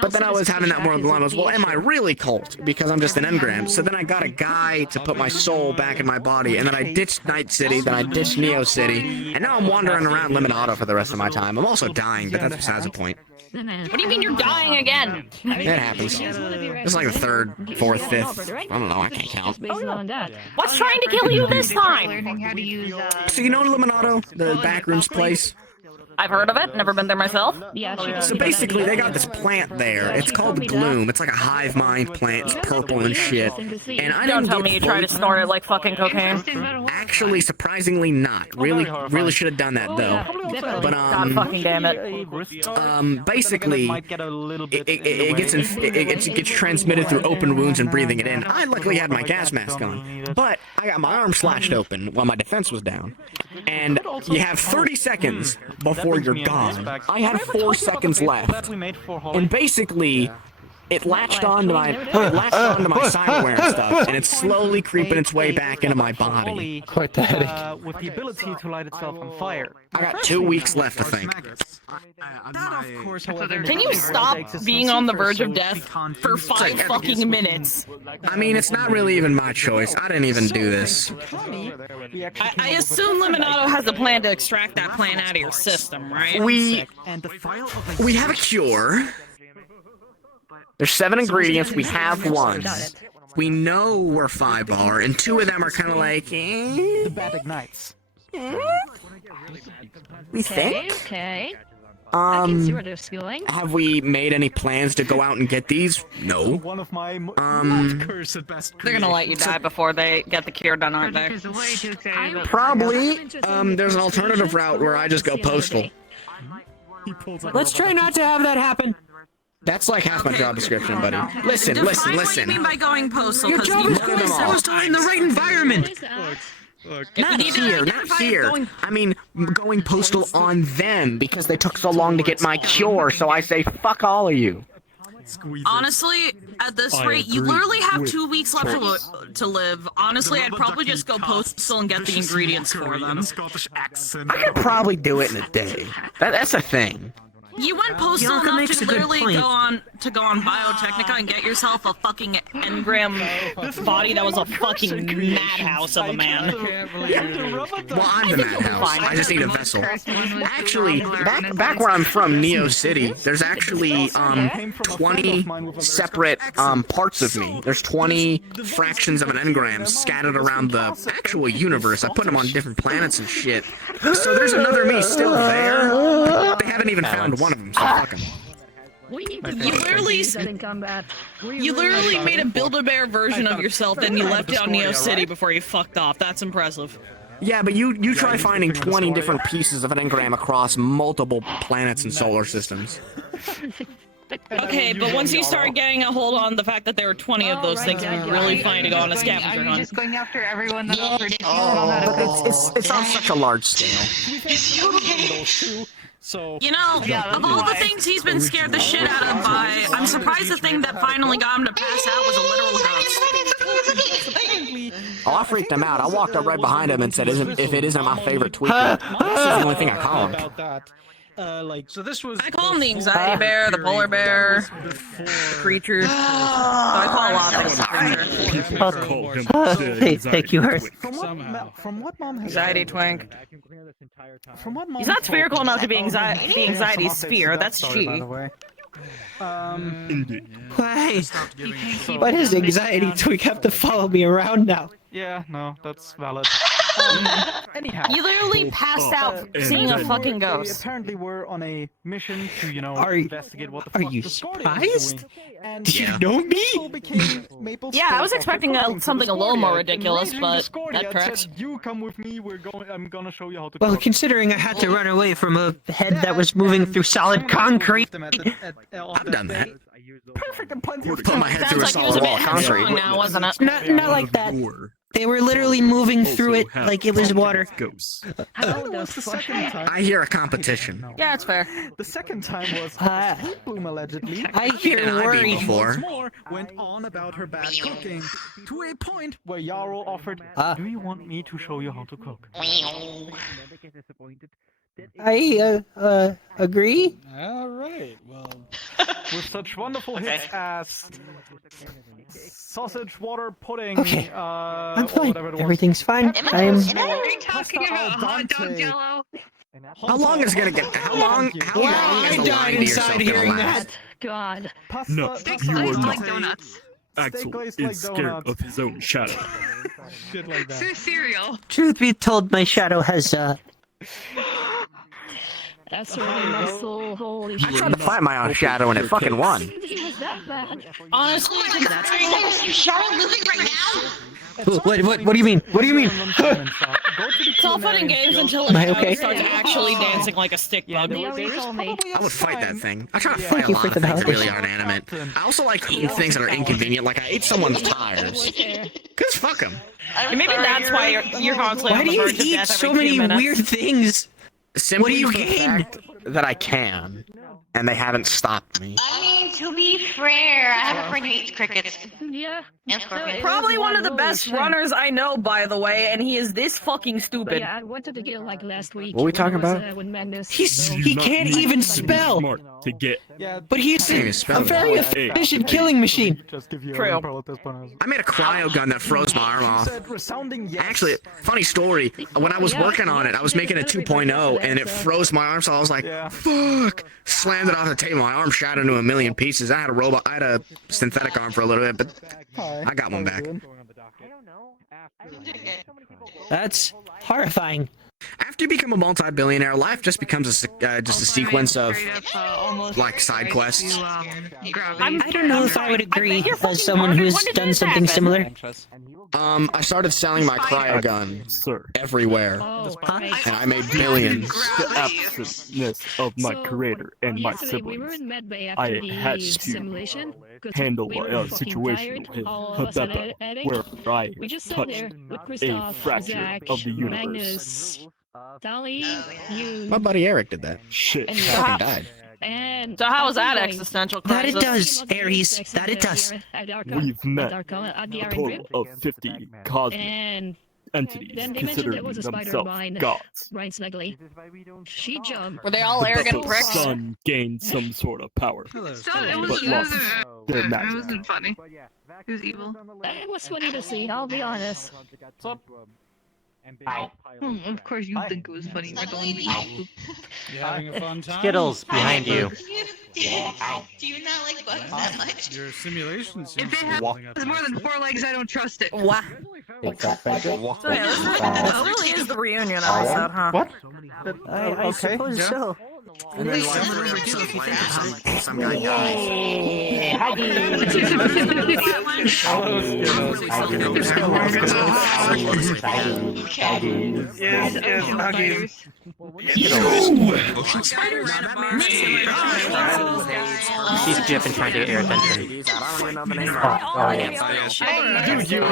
But then I was having that moral dilemma. Well, am I really cult? Because I'm just an engram. So then I got a guy to put my soul back in my body, and then I ditched Night City, then I ditched Neo City, and now I'm wandering around Limonado for the rest of my time. I'm also dying, but that's besides the point. What do you mean you're dying again? It happens. It's like the third, fourth, fifth. I don't know. I can't count. What's trying to kill you this time? So you know Limonado, the backrooms place? I've heard of it, never been there myself. So basically, they got this plant there. It's called the Gloom. It's like a hive mind plant. It's purple and shit. And I Don't tell me you try to snort it like fucking cocaine. Actually, surprisingly not. Really should have done that though. But God fucking damn it. basically, it gets transmitted through open wounds and breathing it in. I luckily had my gas mask on, but I got my arm slashed open while my defense was down. And you have 30 seconds before you're gone. I had 4 seconds left, and basically, it latched onto my cyberware and stuff, and it's slowly creeping its way back into my body. Quite the headache. With the ability to light itself on fire. I got 2 weeks left, I think. Can you stop being on the verge of death for 5 fucking minutes? I mean, it's not really even my choice. I didn't even do this. I assume Limonado has a plan to extract that plant out of your system, right? We have a cure. There's 7 ingredients. We have 1. We know where 5 are, and 2 of them are kind of like, The bat ignites. We think? Okay. I can see where this is going. Have we made any plans to go out and get these? No. They're gonna let you die before they get the cure done, aren't they? Probably. There's an alternative route where I just go postal. Let's try not to have that happen. That's like half my job description, buddy. Listen. Define what you mean by going postal. Your job is going postal in the right environment. Not here. I mean, going postal on them because they took so long to get my cure, so I say fuck all of you. Honestly, at this rate, you literally have 2 weeks left to live. Honestly, I'd probably just go postal and get the ingredients for them. I could probably do it in a day. That's a thing. You went postal enough to literally go on Biotechnica and get yourself a fucking engram body that was a fucking madhouse of a man. Well, I'm the madhouse. I just need a vessel. Actually, back where I'm from, Neo City, there's actually 20 separate parts of me. There's 20 fractions of an engram scattered around the actual universe. I put them on different planets and shit. So there's another me still there. They haven't even found one of them, so fuck them. You literally made a Build-A-Bear version of yourself, then you left it on Neo City before you fucked off. That's impressive. Yeah, but you try finding 20 different pieces of an engram across multiple planets and solar systems. Okay, but once you start getting a hold on the fact that there were 20 of those things, it'd be really funny to go on a scavenger Are you hunt. just going after everyone that's ridiculous? But it's on such a large scale. So You know, Yeah, of all the why. things he's been scared the shit out of by, I'm surprised the thing that finally got him to pass out was a literal ghost. Oh, I freaked him out. I walked up right behind him and said, "If it isn't my favorite tweaker, this is the only thing I call him." about that. So this was. I call him the anxiety bear, the polar bear, the creature. So I call a lot of things creature. Thank you, Hearthe. From what mom has Anxiety twink. From what mom He's not has told spherical me, enough to be the anxiety sphere, that's story, by she. the way. Why? Why does anxiety twink have to follow me around now? Yeah, no, that's valid. Anyhow, You literally passed out seeing a fucking We ghost. apparently were on a mission to, investigate what the Are fuck you the Guardian was surprised? doing. And Do you know me? Yeah, I was expecting something a little more ridiculous, but that Said, tracks. you come with me. I'm gonna show you how to. Well, cook." considering I had to run away from a head that was moving through solid concrete. I've done that. Perfect and plenty of Put my head Sounds through a like he was a solid bit wall of headstrong concrete. now, wasn't it? Not like that. They were literally moving through it like it was water. I hear a competition. Yeah, it's fair. The second time was Bloom allegedly. I hear I've been worry. before. Once more went on about her bad cooking to a point where Yarrow offered, "Do you want me to show you how to cook?" I agree. All right. Well, with such wonderful hits as sausage water pudding, Okay. I'm or fine. whatever it was. Everything's fine. I am. Are you talking about hot dog jello? How long is it gonna get? How long is I the died line to yourself inside gonna hearing last? that. God. No, Steak you are glazed not. like donuts. Axel is scared of his own shadow. Shit like that. So cereal. Truth be told, my shadow has That's really muscle. Holy I shit. tried to fight my own shadow and it fucking won. It was that bad. Honestly, What do you mean? What do you mean? it's all fun and games until Am I it okay? starts actually dancing like a stick bug. They already told me. I would fight that thing. I try to Thank fight a you lot for of the things that really validation. aren't animate. I also like eating things that are inconvenient, like I ate someone's tires. Cause fuck them. And maybe that's why you're constantly Why on do the you verge of eat death so every 2 many minutes. weird things? Simply What do you for the gain? fact that I can, and they haven't stopped me. I mean, to be fair, I have a friend who eats crickets. Yeah. And scorpions. Probably one of the best shit. runners I know, by the way, and he is this fucking But stupid. yeah, I went to the guild like last week. What are we when I talking was, about? With Magnus. He can't even spell. Smart to get. But he's Can't even spell a it. very efficient killing machine. Just give you True. I made a cryo gun that froze my arm off. Said resounding yes. Actually, funny story. When I was working on it, I was making a 2.0 and it froze my arm, so I was like, fuck. Slammed it off the table. My arm shattered into a million pieces. I had a synthetic arm for a little bit, but I got one back. That's horrifying. After you become a multi-billionaire, life just becomes just a sequence of like side quests. I don't know if I would agree as someone who's done something similar. I started selling my cryo gun everywhere, and I made billions. The absentness of my creator and my Yesterday we were siblings. in medbay I after the had to simulation. 'cause handle we were a fucking situation tired, with all of us had Hearthe, a headache. where I We just sat touched there with a Christoph, fracture Zach, of the universe. Magnus, Dolly, you, My buddy Eric did that. Shit. and Fucking died. And So how was that going. existential That it crisis? does, Aries. That it does. We've met at a the Iron total Grip. of 50 cosmic And entities then they mentioned considering there was a spider themselves mine, gods. Ryan Snuggly. She jumped. Were they all But arrogant the pricks? sun gained some sort of power, It but was, lost their it magic. wasn't funny. It was evil. It was funny to see, I'll be honest. Of course you think it was funny. You're the one who- You having a fun time? Skittles behind you. Do you not like bugs that much? Your simulation seems If it to be has holding up more than nicely. 4 legs, I don't trust it. Wow. So yeah, this really is the reunion episode, huh? What? I suppose so. And then like 3 episodes later, some guy dies. Yes, huggies. She's jipping trying to get your attention. Dude, you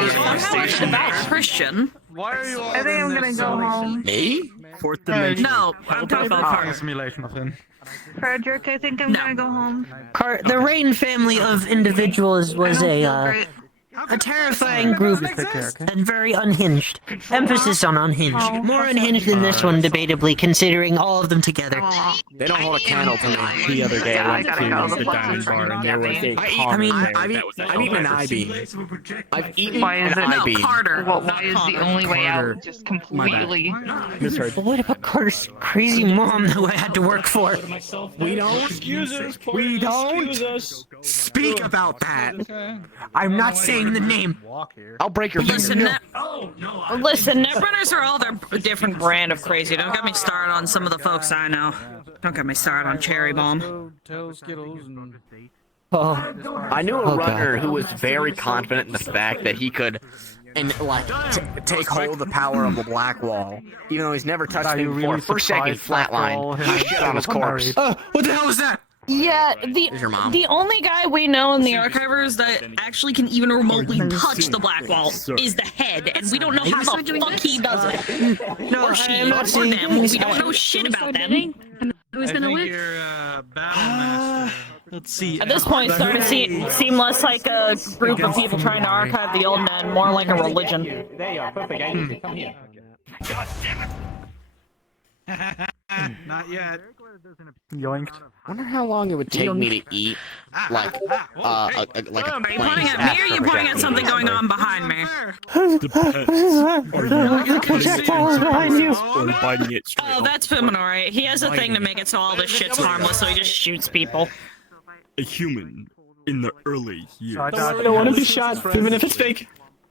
Christian. Why are you all I think I'm gonna go home. Me? Fourth dimension. No, I'm talking about Carter. Simulation of him. Frederick, I think I'm gonna go home. The Rain family of individuals was a terrifying group and very unhinged. Emphasis on unhinged. More unhinged than this one, debatably, considering all of them together. They don't hold a candle to me. The other day I went to the diamond bar and there was a car I've eaten an I-beam. I've eaten an I-beam. Carter. Why is the only way out just completely But what about Carter's crazy mom who I had to work for? We don't. We don't speak about that. I'm not saying the name. I'll break your Listen, finger. Listen, Netrunners are all their different brand of crazy. Don't get me started on some of the folks I know. Don't get me started on Cherry Bomb. I knew a runner who was very confident in the fact that he could, take hold of the power of the black wall, even though he's never touched me before. First second, flatline. Shit on his corpse. What the hell was that? Yeah, Is your mom? the only guy we know in the archivers that actually can even remotely touch the black wall is the head, and we don't know how the fuck he does it. No, Or she, I'm not or saying them. We don't know shit about them. Who's gonna win? Let's see. At this point, it's starting to seem less like a group of people trying to archive the old men, more like a religion. There you are, perfect. I need to come here. Not yet. Yoinked. Wonder how long it would take me to eat, like a Are you pointing plane. at me or are you pointing at something going on behind me? The projectile is behind you. Oh, that's Feminor. He has a thing to make it so all this shit's harmless, so he just shoots people. A human in the early years. I don't want to be shot, even if it's fake.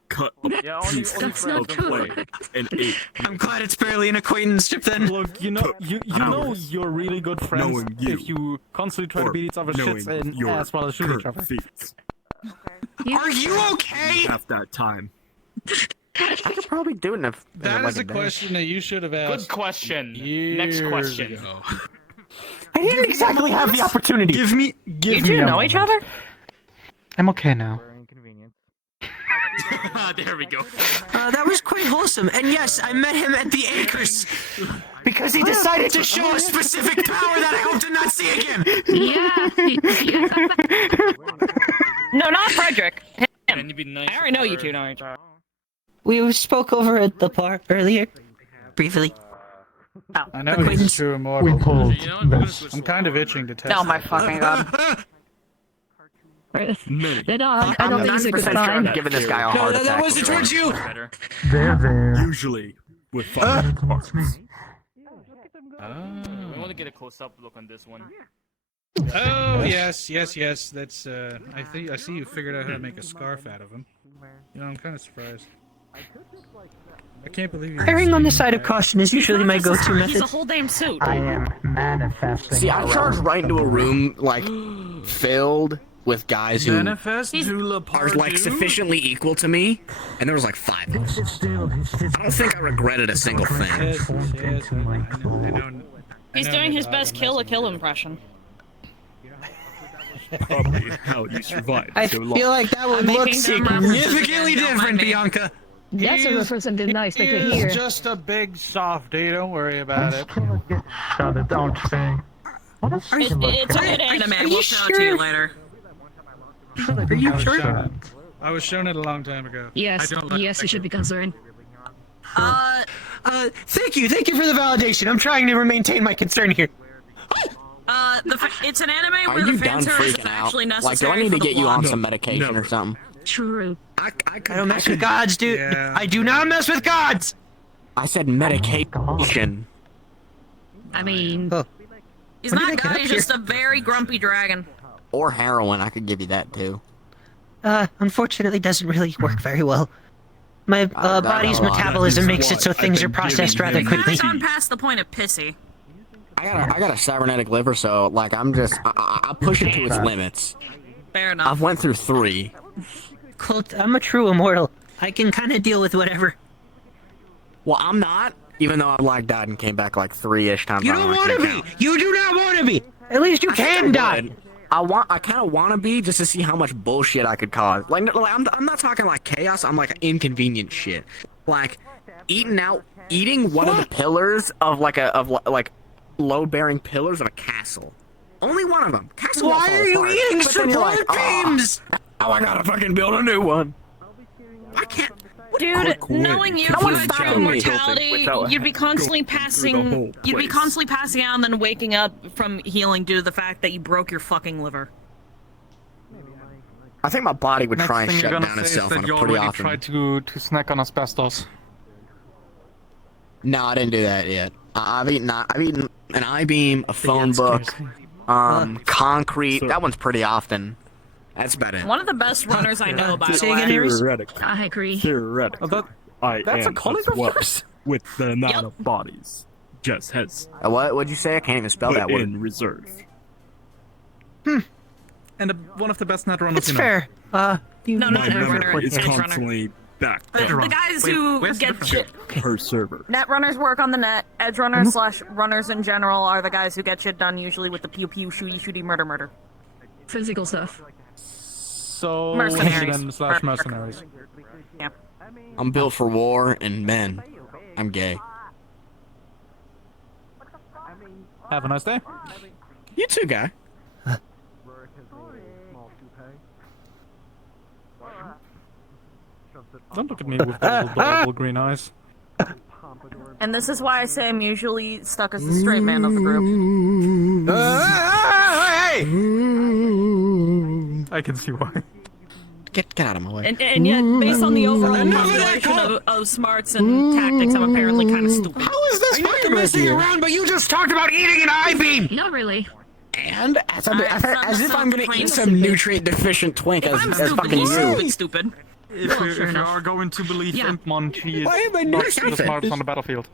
Cut a piece That's of not true. clay and ate. I'm glad it's barely an acquaintainship then. Look, you know you're really good friends knowing you if you constantly try to beat each other's shits and your as well as shoot each other. feats. Are you okay? Half that time. I could probably do it in That like is a question that you should have asked. Good question. Years Next question. ago. I didn't exactly have the opportunity. Give me. You two know each other? I'm okay now. There we go. That was quite wholesome. And yes, I met him at the Acres. Because he decided to show a specific power that I hope to not see again. No, not Frederick. Him. I already know you two know each other. We spoke over at the bar earlier. Briefly. I know he's true immortal. I'm kind of itching to test. Oh my fucking god. I don't think it's a good sign. I'm giving this guy a heart attack. That wasn't towards you. Usually with fire parts. I want to get a close-up look on this one. Oh yes. That's I see you figured out how to make a scarf out of him. You know, I'm kind of surprised. I can't believe you. Erring on the side of caution is usually my go-to He's a method. whole damn suit. I am manifesting. See, I charged right into a room filled with guys who are sufficiently equal to me, and there was 5 of them. I don't think I regretted a single thing. He's doing his best kill impression. Probably how you survived I so long. feel like that would look significantly different, Bianca. That's a representative nice they could He's hear. just a big softy. Don't worry about it. Shut it, don't say. It's a good anime. We'll show it to you later. Are you sure? I was shown it a long time ago. Yes, yes, you should be concerned. Thank you for the validation. I'm trying to maintain my concern here. It's an anime Are where you the done fan service is freaking out? actually Do necessary I need to for the get you plot. on some medication or something? True. I don't mess with gods, dude. Yeah. I do not mess with gods. I said medication. I mean, He's When did I not get God, up he's here? just a very grumpy dragon. Or heroin, I could give you that too. Unfortunately doesn't really work very well. My body's metabolism makes it so things are processed rather quickly. I've gone past the point of pissy. I got a cybernetic liver, so I push it to its limits. Fair enough. I've went through 3. Colt, I'm a true immortal. I can kind of deal with whatever. Well, I'm not, Even though I blacked out and came back like 3-ish times. You don't want to be! You do not want to be! At least you can die! I kind of want to be just to see how much bullshit I could cause. Like I'm not talking like chaos. I'm like inconvenient shit. Like eating one of the pillars of like load-bearing pillars of a castle. Only one of them. Castle. Why are you eating support beams? Oh, I gotta fucking build a new one. I can't. Dude, knowing you have immortality, you'd be constantly passing out and then waking up from healing due to the fact that you broke your fucking liver. I think my body would try and shut down itself on it pretty often. Tried to snack on asbestos. No, I didn't do that yet. I've eaten an I-beam, a phone book, concrete. That one's pretty often. That's about it. One of the best runners I know, by the way. I agree. Theoretically. That's a colleague of yours? With the amount of bodies. Just has. What'd you say? I can't even spell that word. In reserve. And one of the best net runners. It's fair. No, It's constantly back. The guys who get shit. Per server. Net runners work on the net. Edge runners / runners in general are the guys who get shit done, usually with the pew pew, shooty murder. Physical stuff. So mercenaries. / mercenaries. Yeah. I'm built for war, and men, I'm gay. Have a nice day. You too, guy. Don't look at me with those adorable green eyes. And this is why I say I'm usually stuck as the straight man of the group. I can see why. Get out of my way. And yet, based on the overall population of smarts and tactics, I'm apparently kind of stupid. How is this fucking messing around, but you just talked about eating an I-beam! Not really. And as if I'm gonna eat some nutrient-deficient twink as fucking you. Stupid. If you are going to believe Impmon, he is not the smartest on the battlefield.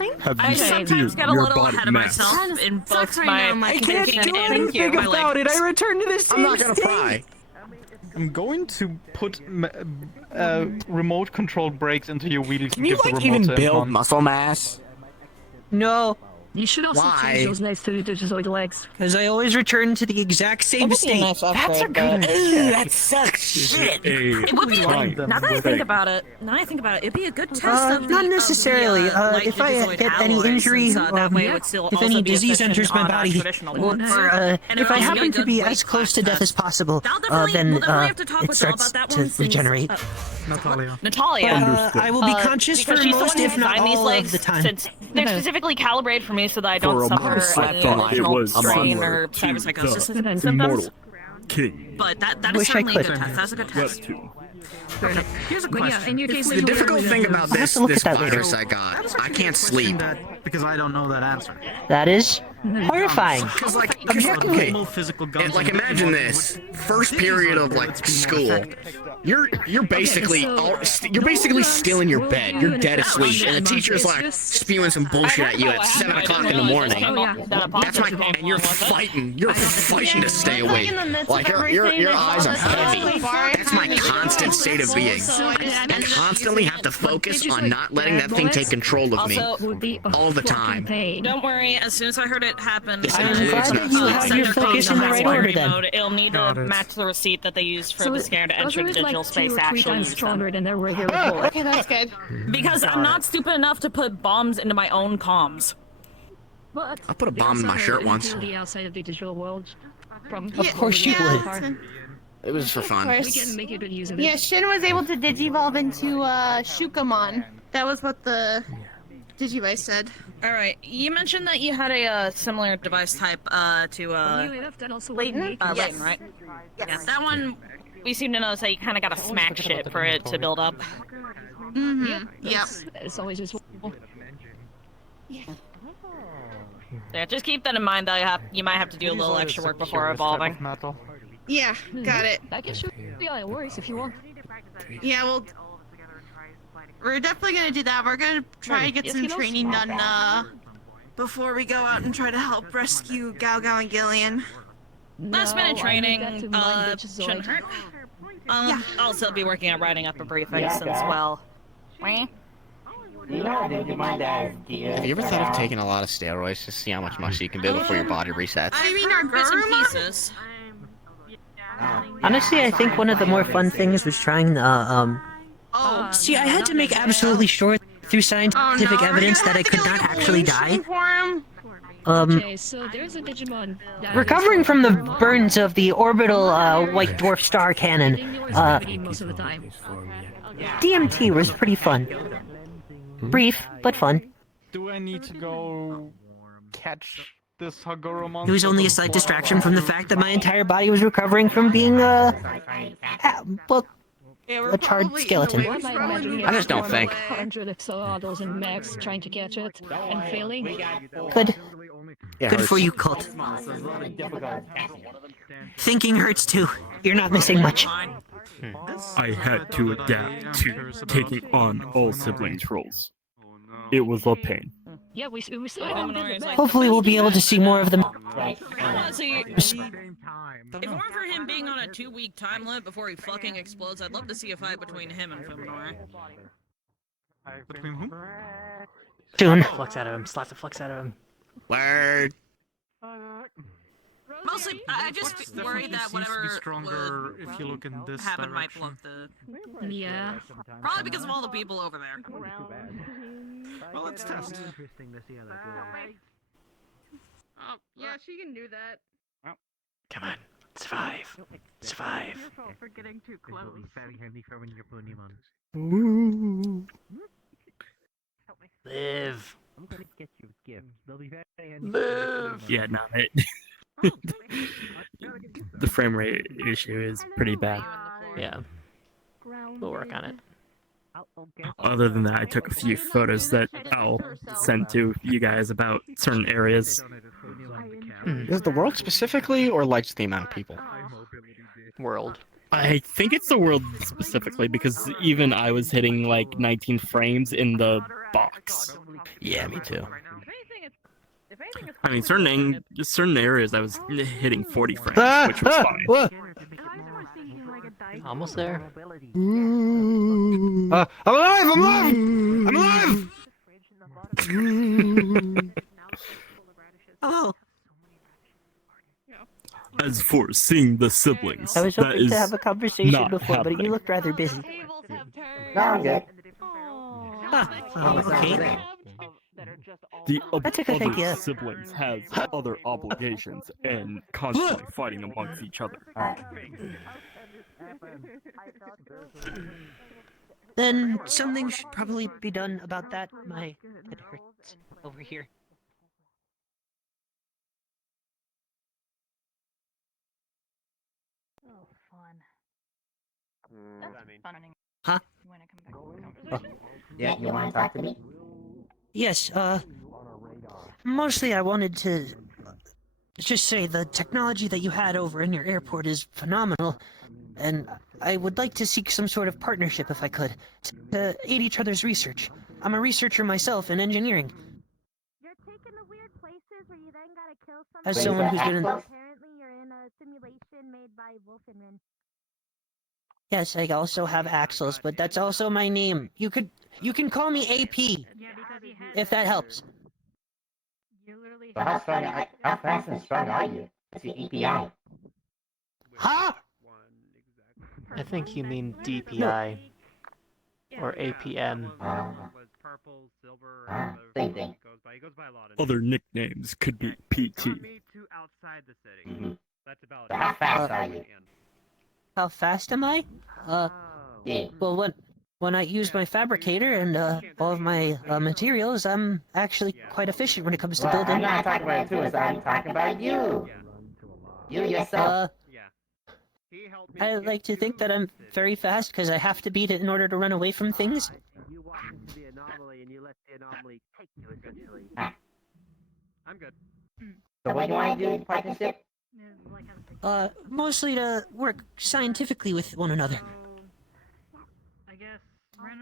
I sometimes get a little ahead of myself in both my thinking and my about I returned to the same I'm not gonna pry. I'm going to put remote-controlled brakes into your wheels. Can you like even build muscle mass? No. You should also change those nice digital legs. Because I always return to the exact same state. That's a good. That sucks shit. It would be now that I think about it. It'd be a good test of not necessarily. If I get any injury, if any disease enters my body, or if I happen to be as close to death as possible, then it starts to regenerate. Natalia. I will be conscious for most, if not all, of the time. They're specifically calibrated for me so that I don't suffer any additional strain or cyberpsychosis symptoms. But that is certainly a good test. That's a good test. Here's a question. The difficult thing about this virus I got, I can't sleep. Because I don't know that answer. That is horrifying. Because like imagine this first period of like school. You're basically still in your bed. You're dead asleep, and the teacher's like spewing some bullshit at you at 7 o'clock in the morning. That's and you're fighting. You're fighting to stay awake. Like your eyes are heavy. That's my constant state of being. I constantly have to focus on not letting that thing take control of me all the time. Don't worry. As soon as I heard it happen, I'm glad that you have your focus in the right order then. It'll need to match the receipt that they used for the scanner to enter the digital space. Actually, stronger than their regular bullet. Okay, that's good. Because I'm not stupid enough to put bombs into my own comms. I put a bomb in my shirt once. The outside of the digital world. Of course you would. It was for fun. We can make a good use of it. Yeah, Shin was able to digivolve into Shukamon. That was what the Digivice said. Alright, you mentioned that you had a similar device type to Leighton? Leighton, right? Yes. Yeah, that one, we seem to notice that you kind of got to smack shit for it to build up. Mm-hmm. Yeah. It's always just... Yeah, just keep that in mind that you might have to do a little extra work before evolving. Yeah, got it. That gives you worries if you want. Yeah, well, we're definitely gonna do that. We're gonna try to get some training done before we go out and try to help rescue Gao Gao and Gillian. Last minute training shouldn't hurt. I'll still be working on writing up a briefing since, well... Have you ever thought of taking a lot of steroids to see how much muscle you can build before your body resets? I mean, our Bits and Guruma? pieces. Honestly, I think one of the more fun things was trying the, See, I had to make absolutely sure through scientific evidence that I could not actually die. Okay, so there's a Digimon that Recovering from the burns of the orbital, white dwarf star cannon, most of the time. DMT was pretty fun. Brief, but fun. Do I need to go catch this Hagoro monster? It was only a slight distraction from the fact that my entire body was recovering from being, a charred skeleton. I just don't think. 100 axolotls in max trying to catch it and failing. Good. It Good hurts. for you, Cult. Thinking hurts too. You're not missing much. I had to adapt to taking on all siblings' roles. It was a pain. Yeah, we saw it. Hopefully we'll be able to see more of them. See, if it weren't for him being on a 2-week time limit before he fucking explodes, I'd love to see a fight between him and Fuminoe. Between whom? Soon. Flux out of him. Slap the flux out of him. Word. Mostly, I just worried that whatever stronger if you look in this happened might direction. blow up the... Yeah. Probably because of all the people over there. Well, let's test. Oh, yeah, she can do that. Come on. Survive. Survive. Careful for getting too close. Live. I'm gonna get you gifts. They'll be very Live. Yeah, no, the frame rate issue is pretty bad. Yeah. We'll work on it. Other than that, I took a few photos that I'll send to you guys about certain areas. Is the world specifically, or like just the amount of people? World. I think it's the world specifically, because even I was hitting like 19 frames in the box. Yeah, me too. I mean, certain areas I was hitting 40 frames, which was fine. Almost there. I'm alive! I'm alive! I'm alive! Oh. As for seeing the siblings, I was that hoping is to have a conversation not before, but happening. you looked rather busy. No, I'm good. Okay. The That's a good other idea. siblings has other obligations and constantly fighting amongst each other. Then something should probably be done about that. My head hurts over here. Oh, fun. Huh? You wanna come back to the conversation? Yeah, you want to talk to me? Yes, mostly I wanted to just say the technology that you had over in your airport is phenomenal, and I would like to seek some sort of partnership if I could, to aid each other's research. I'm a researcher myself in engineering. You're taking the weird places where you then gotta kill someone. As someone who's been in... Apparently you're in a simulation made by Wolfenrin. Yes, I also have Axels, but that's also my name. You can call me AP, if that helps. So how fast and strong are you? It's your API. Huh? I think you mean DPI. Or APM. Same thing. Other nicknames could be PT. So how fast are you? How fast am I? Yeah. Well, when I use my fabricator and all of my materials, I'm actually quite efficient when it comes to Well, building. I'm not talking about it too, I'm talking about you. You yourself. I like to think that I'm very fast because I have to beat it in order to run away from things. You walk into the anomaly and you let the anomaly take you, essentially. I'm good. So what do you want to do in partnership? Mostly to work scientifically with one another.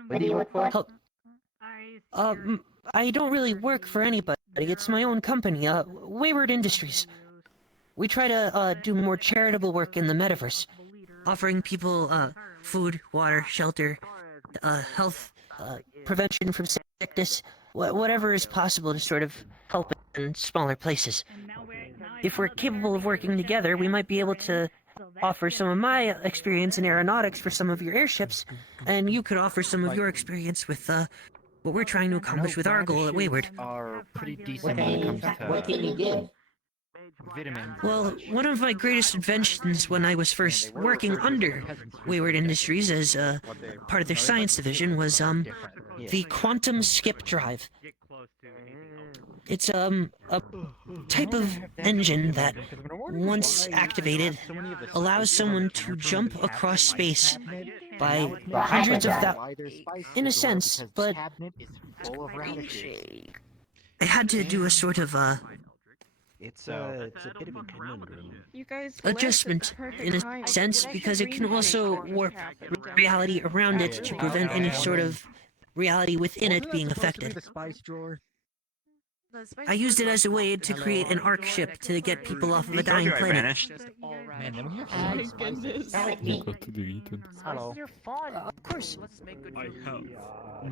What do you work for? Help. I don't really work for anybody. It's my own company, Wayward Industries. We try to, do more charitable work in the metaverse. Offering people, food, water, shelter, health, prevention from sickness, whatever is possible to sort of help in smaller places. If we're capable of working together, we might be able to offer some of my experience in aeronautics for some of your airships, and you could offer some of your experience with what we're trying to accomplish with our goal at Wayward. Are pretty decent when it comes to What can you give? vitamins. Well, one of my greatest inventions when I was first working under Wayward Industries as part of their science division was the quantum skip drive. It's a type of engine that, once activated, allows someone to jump across space by hundreds of thousands, in a sense, but I had to do a sort of It's a bit of a conundrum. adjustment, in a sense, because it can also warp reality around it to prevent any sort of reality within it being affected. I used it as a way to create an arc ship to get people off of a dying planet. Man, then we have My goodness. Hello. Of course. I have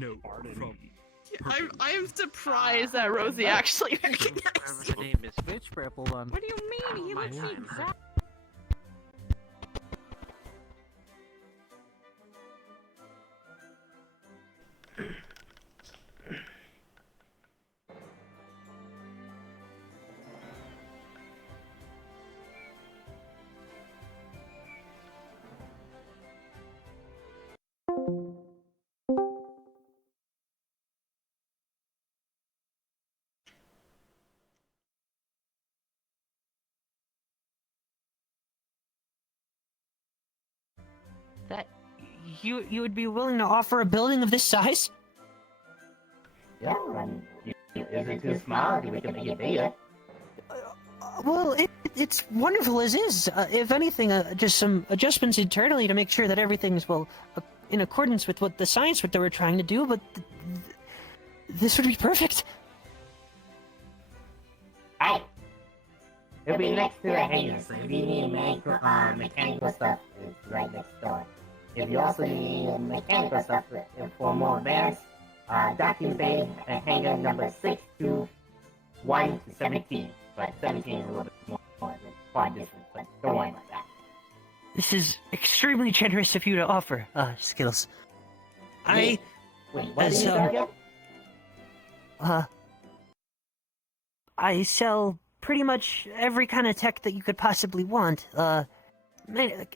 no problem. I'm surprised that Rosie actually recognized you. name is Fitch Purple one. What do you mean? He looks the exact. That you would be willing to offer a building of this size? Yeah, is it too small? We can make it bigger. Well, it's wonderful as is. If anything, just some adjustments internally to make sure that everything's, well, in accordance with what the science what they were trying to do, but this would be perfect. Hey! It'll be next to the hangar, so if you need mechanical stuff, it's right next door. If you also need mechanical stuff for more advanced, docking bay and hangar number 621 to 17. But 17 is a little bit more far distance, but don't worry about that. This is extremely generous of you to offer, Skills. Wait, what did you say again? I sell pretty much every kind of tech that you could possibly want.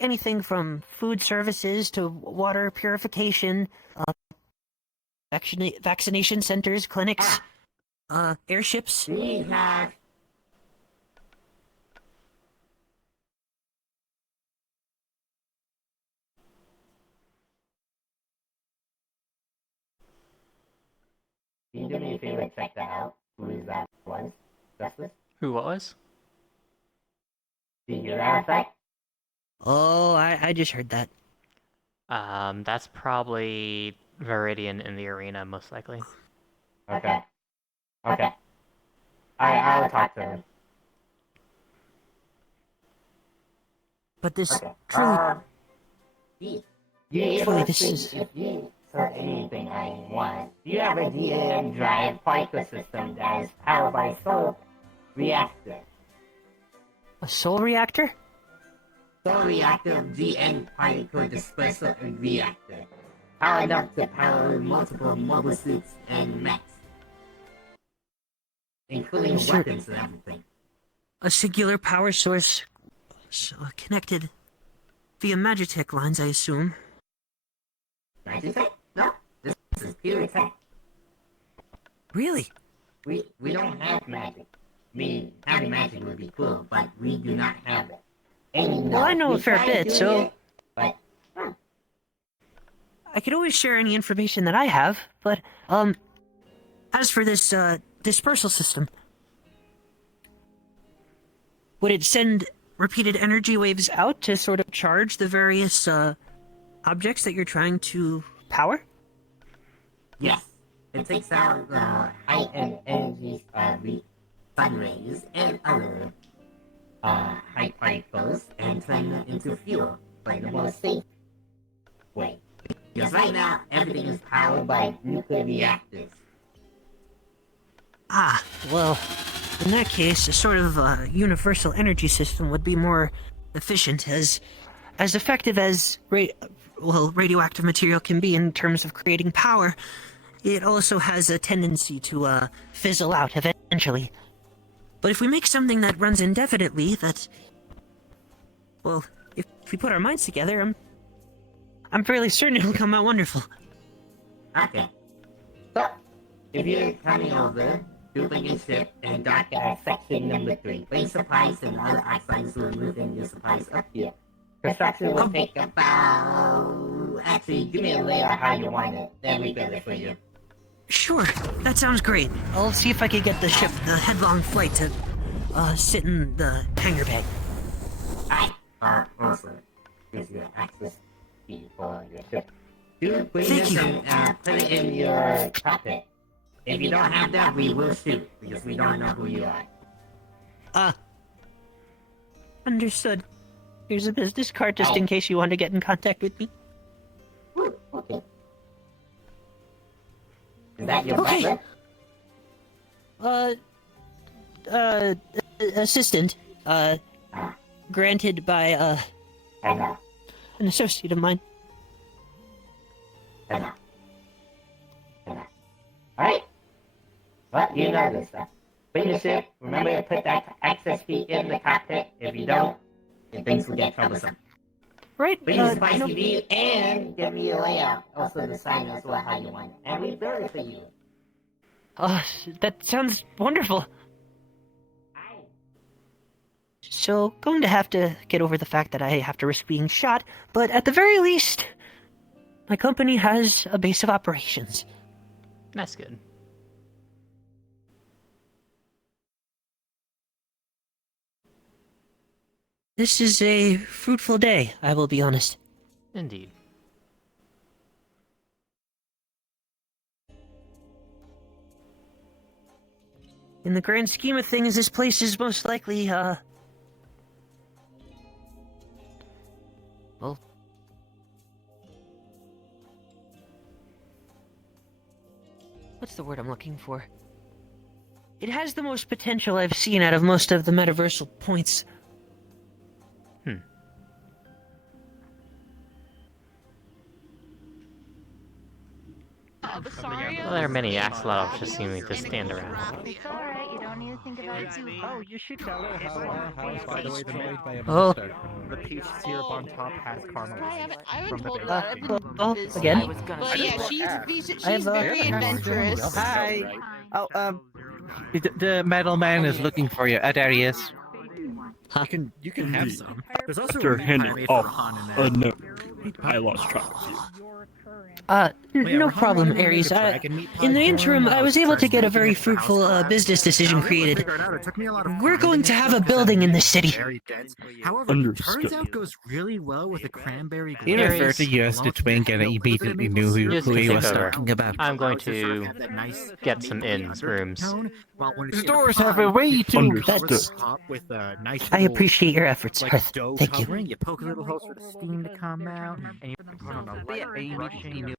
Anything from food services to water purification, vaccination centers, clinics, airships. We have... Can you do me a favor, check that out? Who is that was? Justice? Who was? Did you hear that effect? Oh, I just heard that. That's probably Viridian in the arena, most likely. Okay. Okay. I'll talk to him. But this Okay. truly... This is... If you sort anything I want, you have a DN drive particle system that is powered by solar reactor. A soul reactor? Solar reactor DN particle dispersal reactor. Powered up to power multiple mobile suits and mechs. Including weapons and everything. A singular power source connected via Magitech lines, I assume. Magitech? No, this is pure tech. Really? We don't have magic. I mean, having magic would be cool, but we do not have it. Well, I know a fair bit, so... But, I could always share any information that I have, but, as for this, dispersal system, would it send repeated energy waves out to sort of charge the various, objects that you're trying to power? yes, it takes out high-end energies, sun rays and other high particles and turn them into fuel by the most safe way. Because right now, everything is powered by nuclear reactors. Ah, well, in that case, a sort of universal energy system would be more efficient, as effective as radioactive material can be in terms of creating power. It also has a tendency to fizzle out eventually. But if we make something that runs indefinitely, well, if we put our minds together, I'm fairly certain it'll come out wonderful. Okay. So, if you're coming over, bring your ship and dock at section number 3. Bring supplies and other items will move in your supplies up here. Construction will take about... Actually, give me a layout how you want it, then we build it for you. Sure, that sounds great. I'll see if I can get the headlong flight to sit in the hangar bay. Also, here's your access fee for your ship. You bring Thank this you. and put it in your cockpit. If you don't have that, we will shoot, because we don't know who you are. Understood. Here's a business card just in case you want to get in contact with me. Okay. Is that your butler? Assistant. Granted by, an associate of mine. Alright. Well, you know this stuff. Bring your ship. Remember to put that access fee in the cockpit. If you don't, then things will get troublesome. Right, Bring your spicy TV and give me a layout. Also the sign as well how you want it. And we build it for you. That sounds wonderful. So, going to have to get over the fact that I have to risk being shot, but at the very least, my company has a base of operations. That's good. This is a fruitful day, I will be honest. Indeed. In the grand scheme of things, this place is most likely, well... What's the word I'm looking for? It has the most potential I've seen out of most of the metaversal points. Well, there are many axolotls just seeming to stand around. It's alright, you don't need to think about it too hard. Oh, you should tell her how by the way, they're made by a Oh. monster. The peach syrup on top has caramel. I haven't From the told her very that. Oh, This- again? But yeah, she's I have, very adventurous. Hi. Oh, the metal man is looking for you. There he is. You can have some. There's also After a handing pirate off for Han in a there. note, I lost track of you. No problem, Ares. In the interim, I was able to get a very fruitful business decision created. We're going to have a building in this city. However, turns out goes really well with a cranberry He glaze. referred to you as the twink and he immediately knew who he Take was over. talking about. I'm going to get some rooms. The stores have a way too. I appreciate your efforts, Hearthe. Thank you. You poke a little holes for the steam to come out, and you put on a light machine.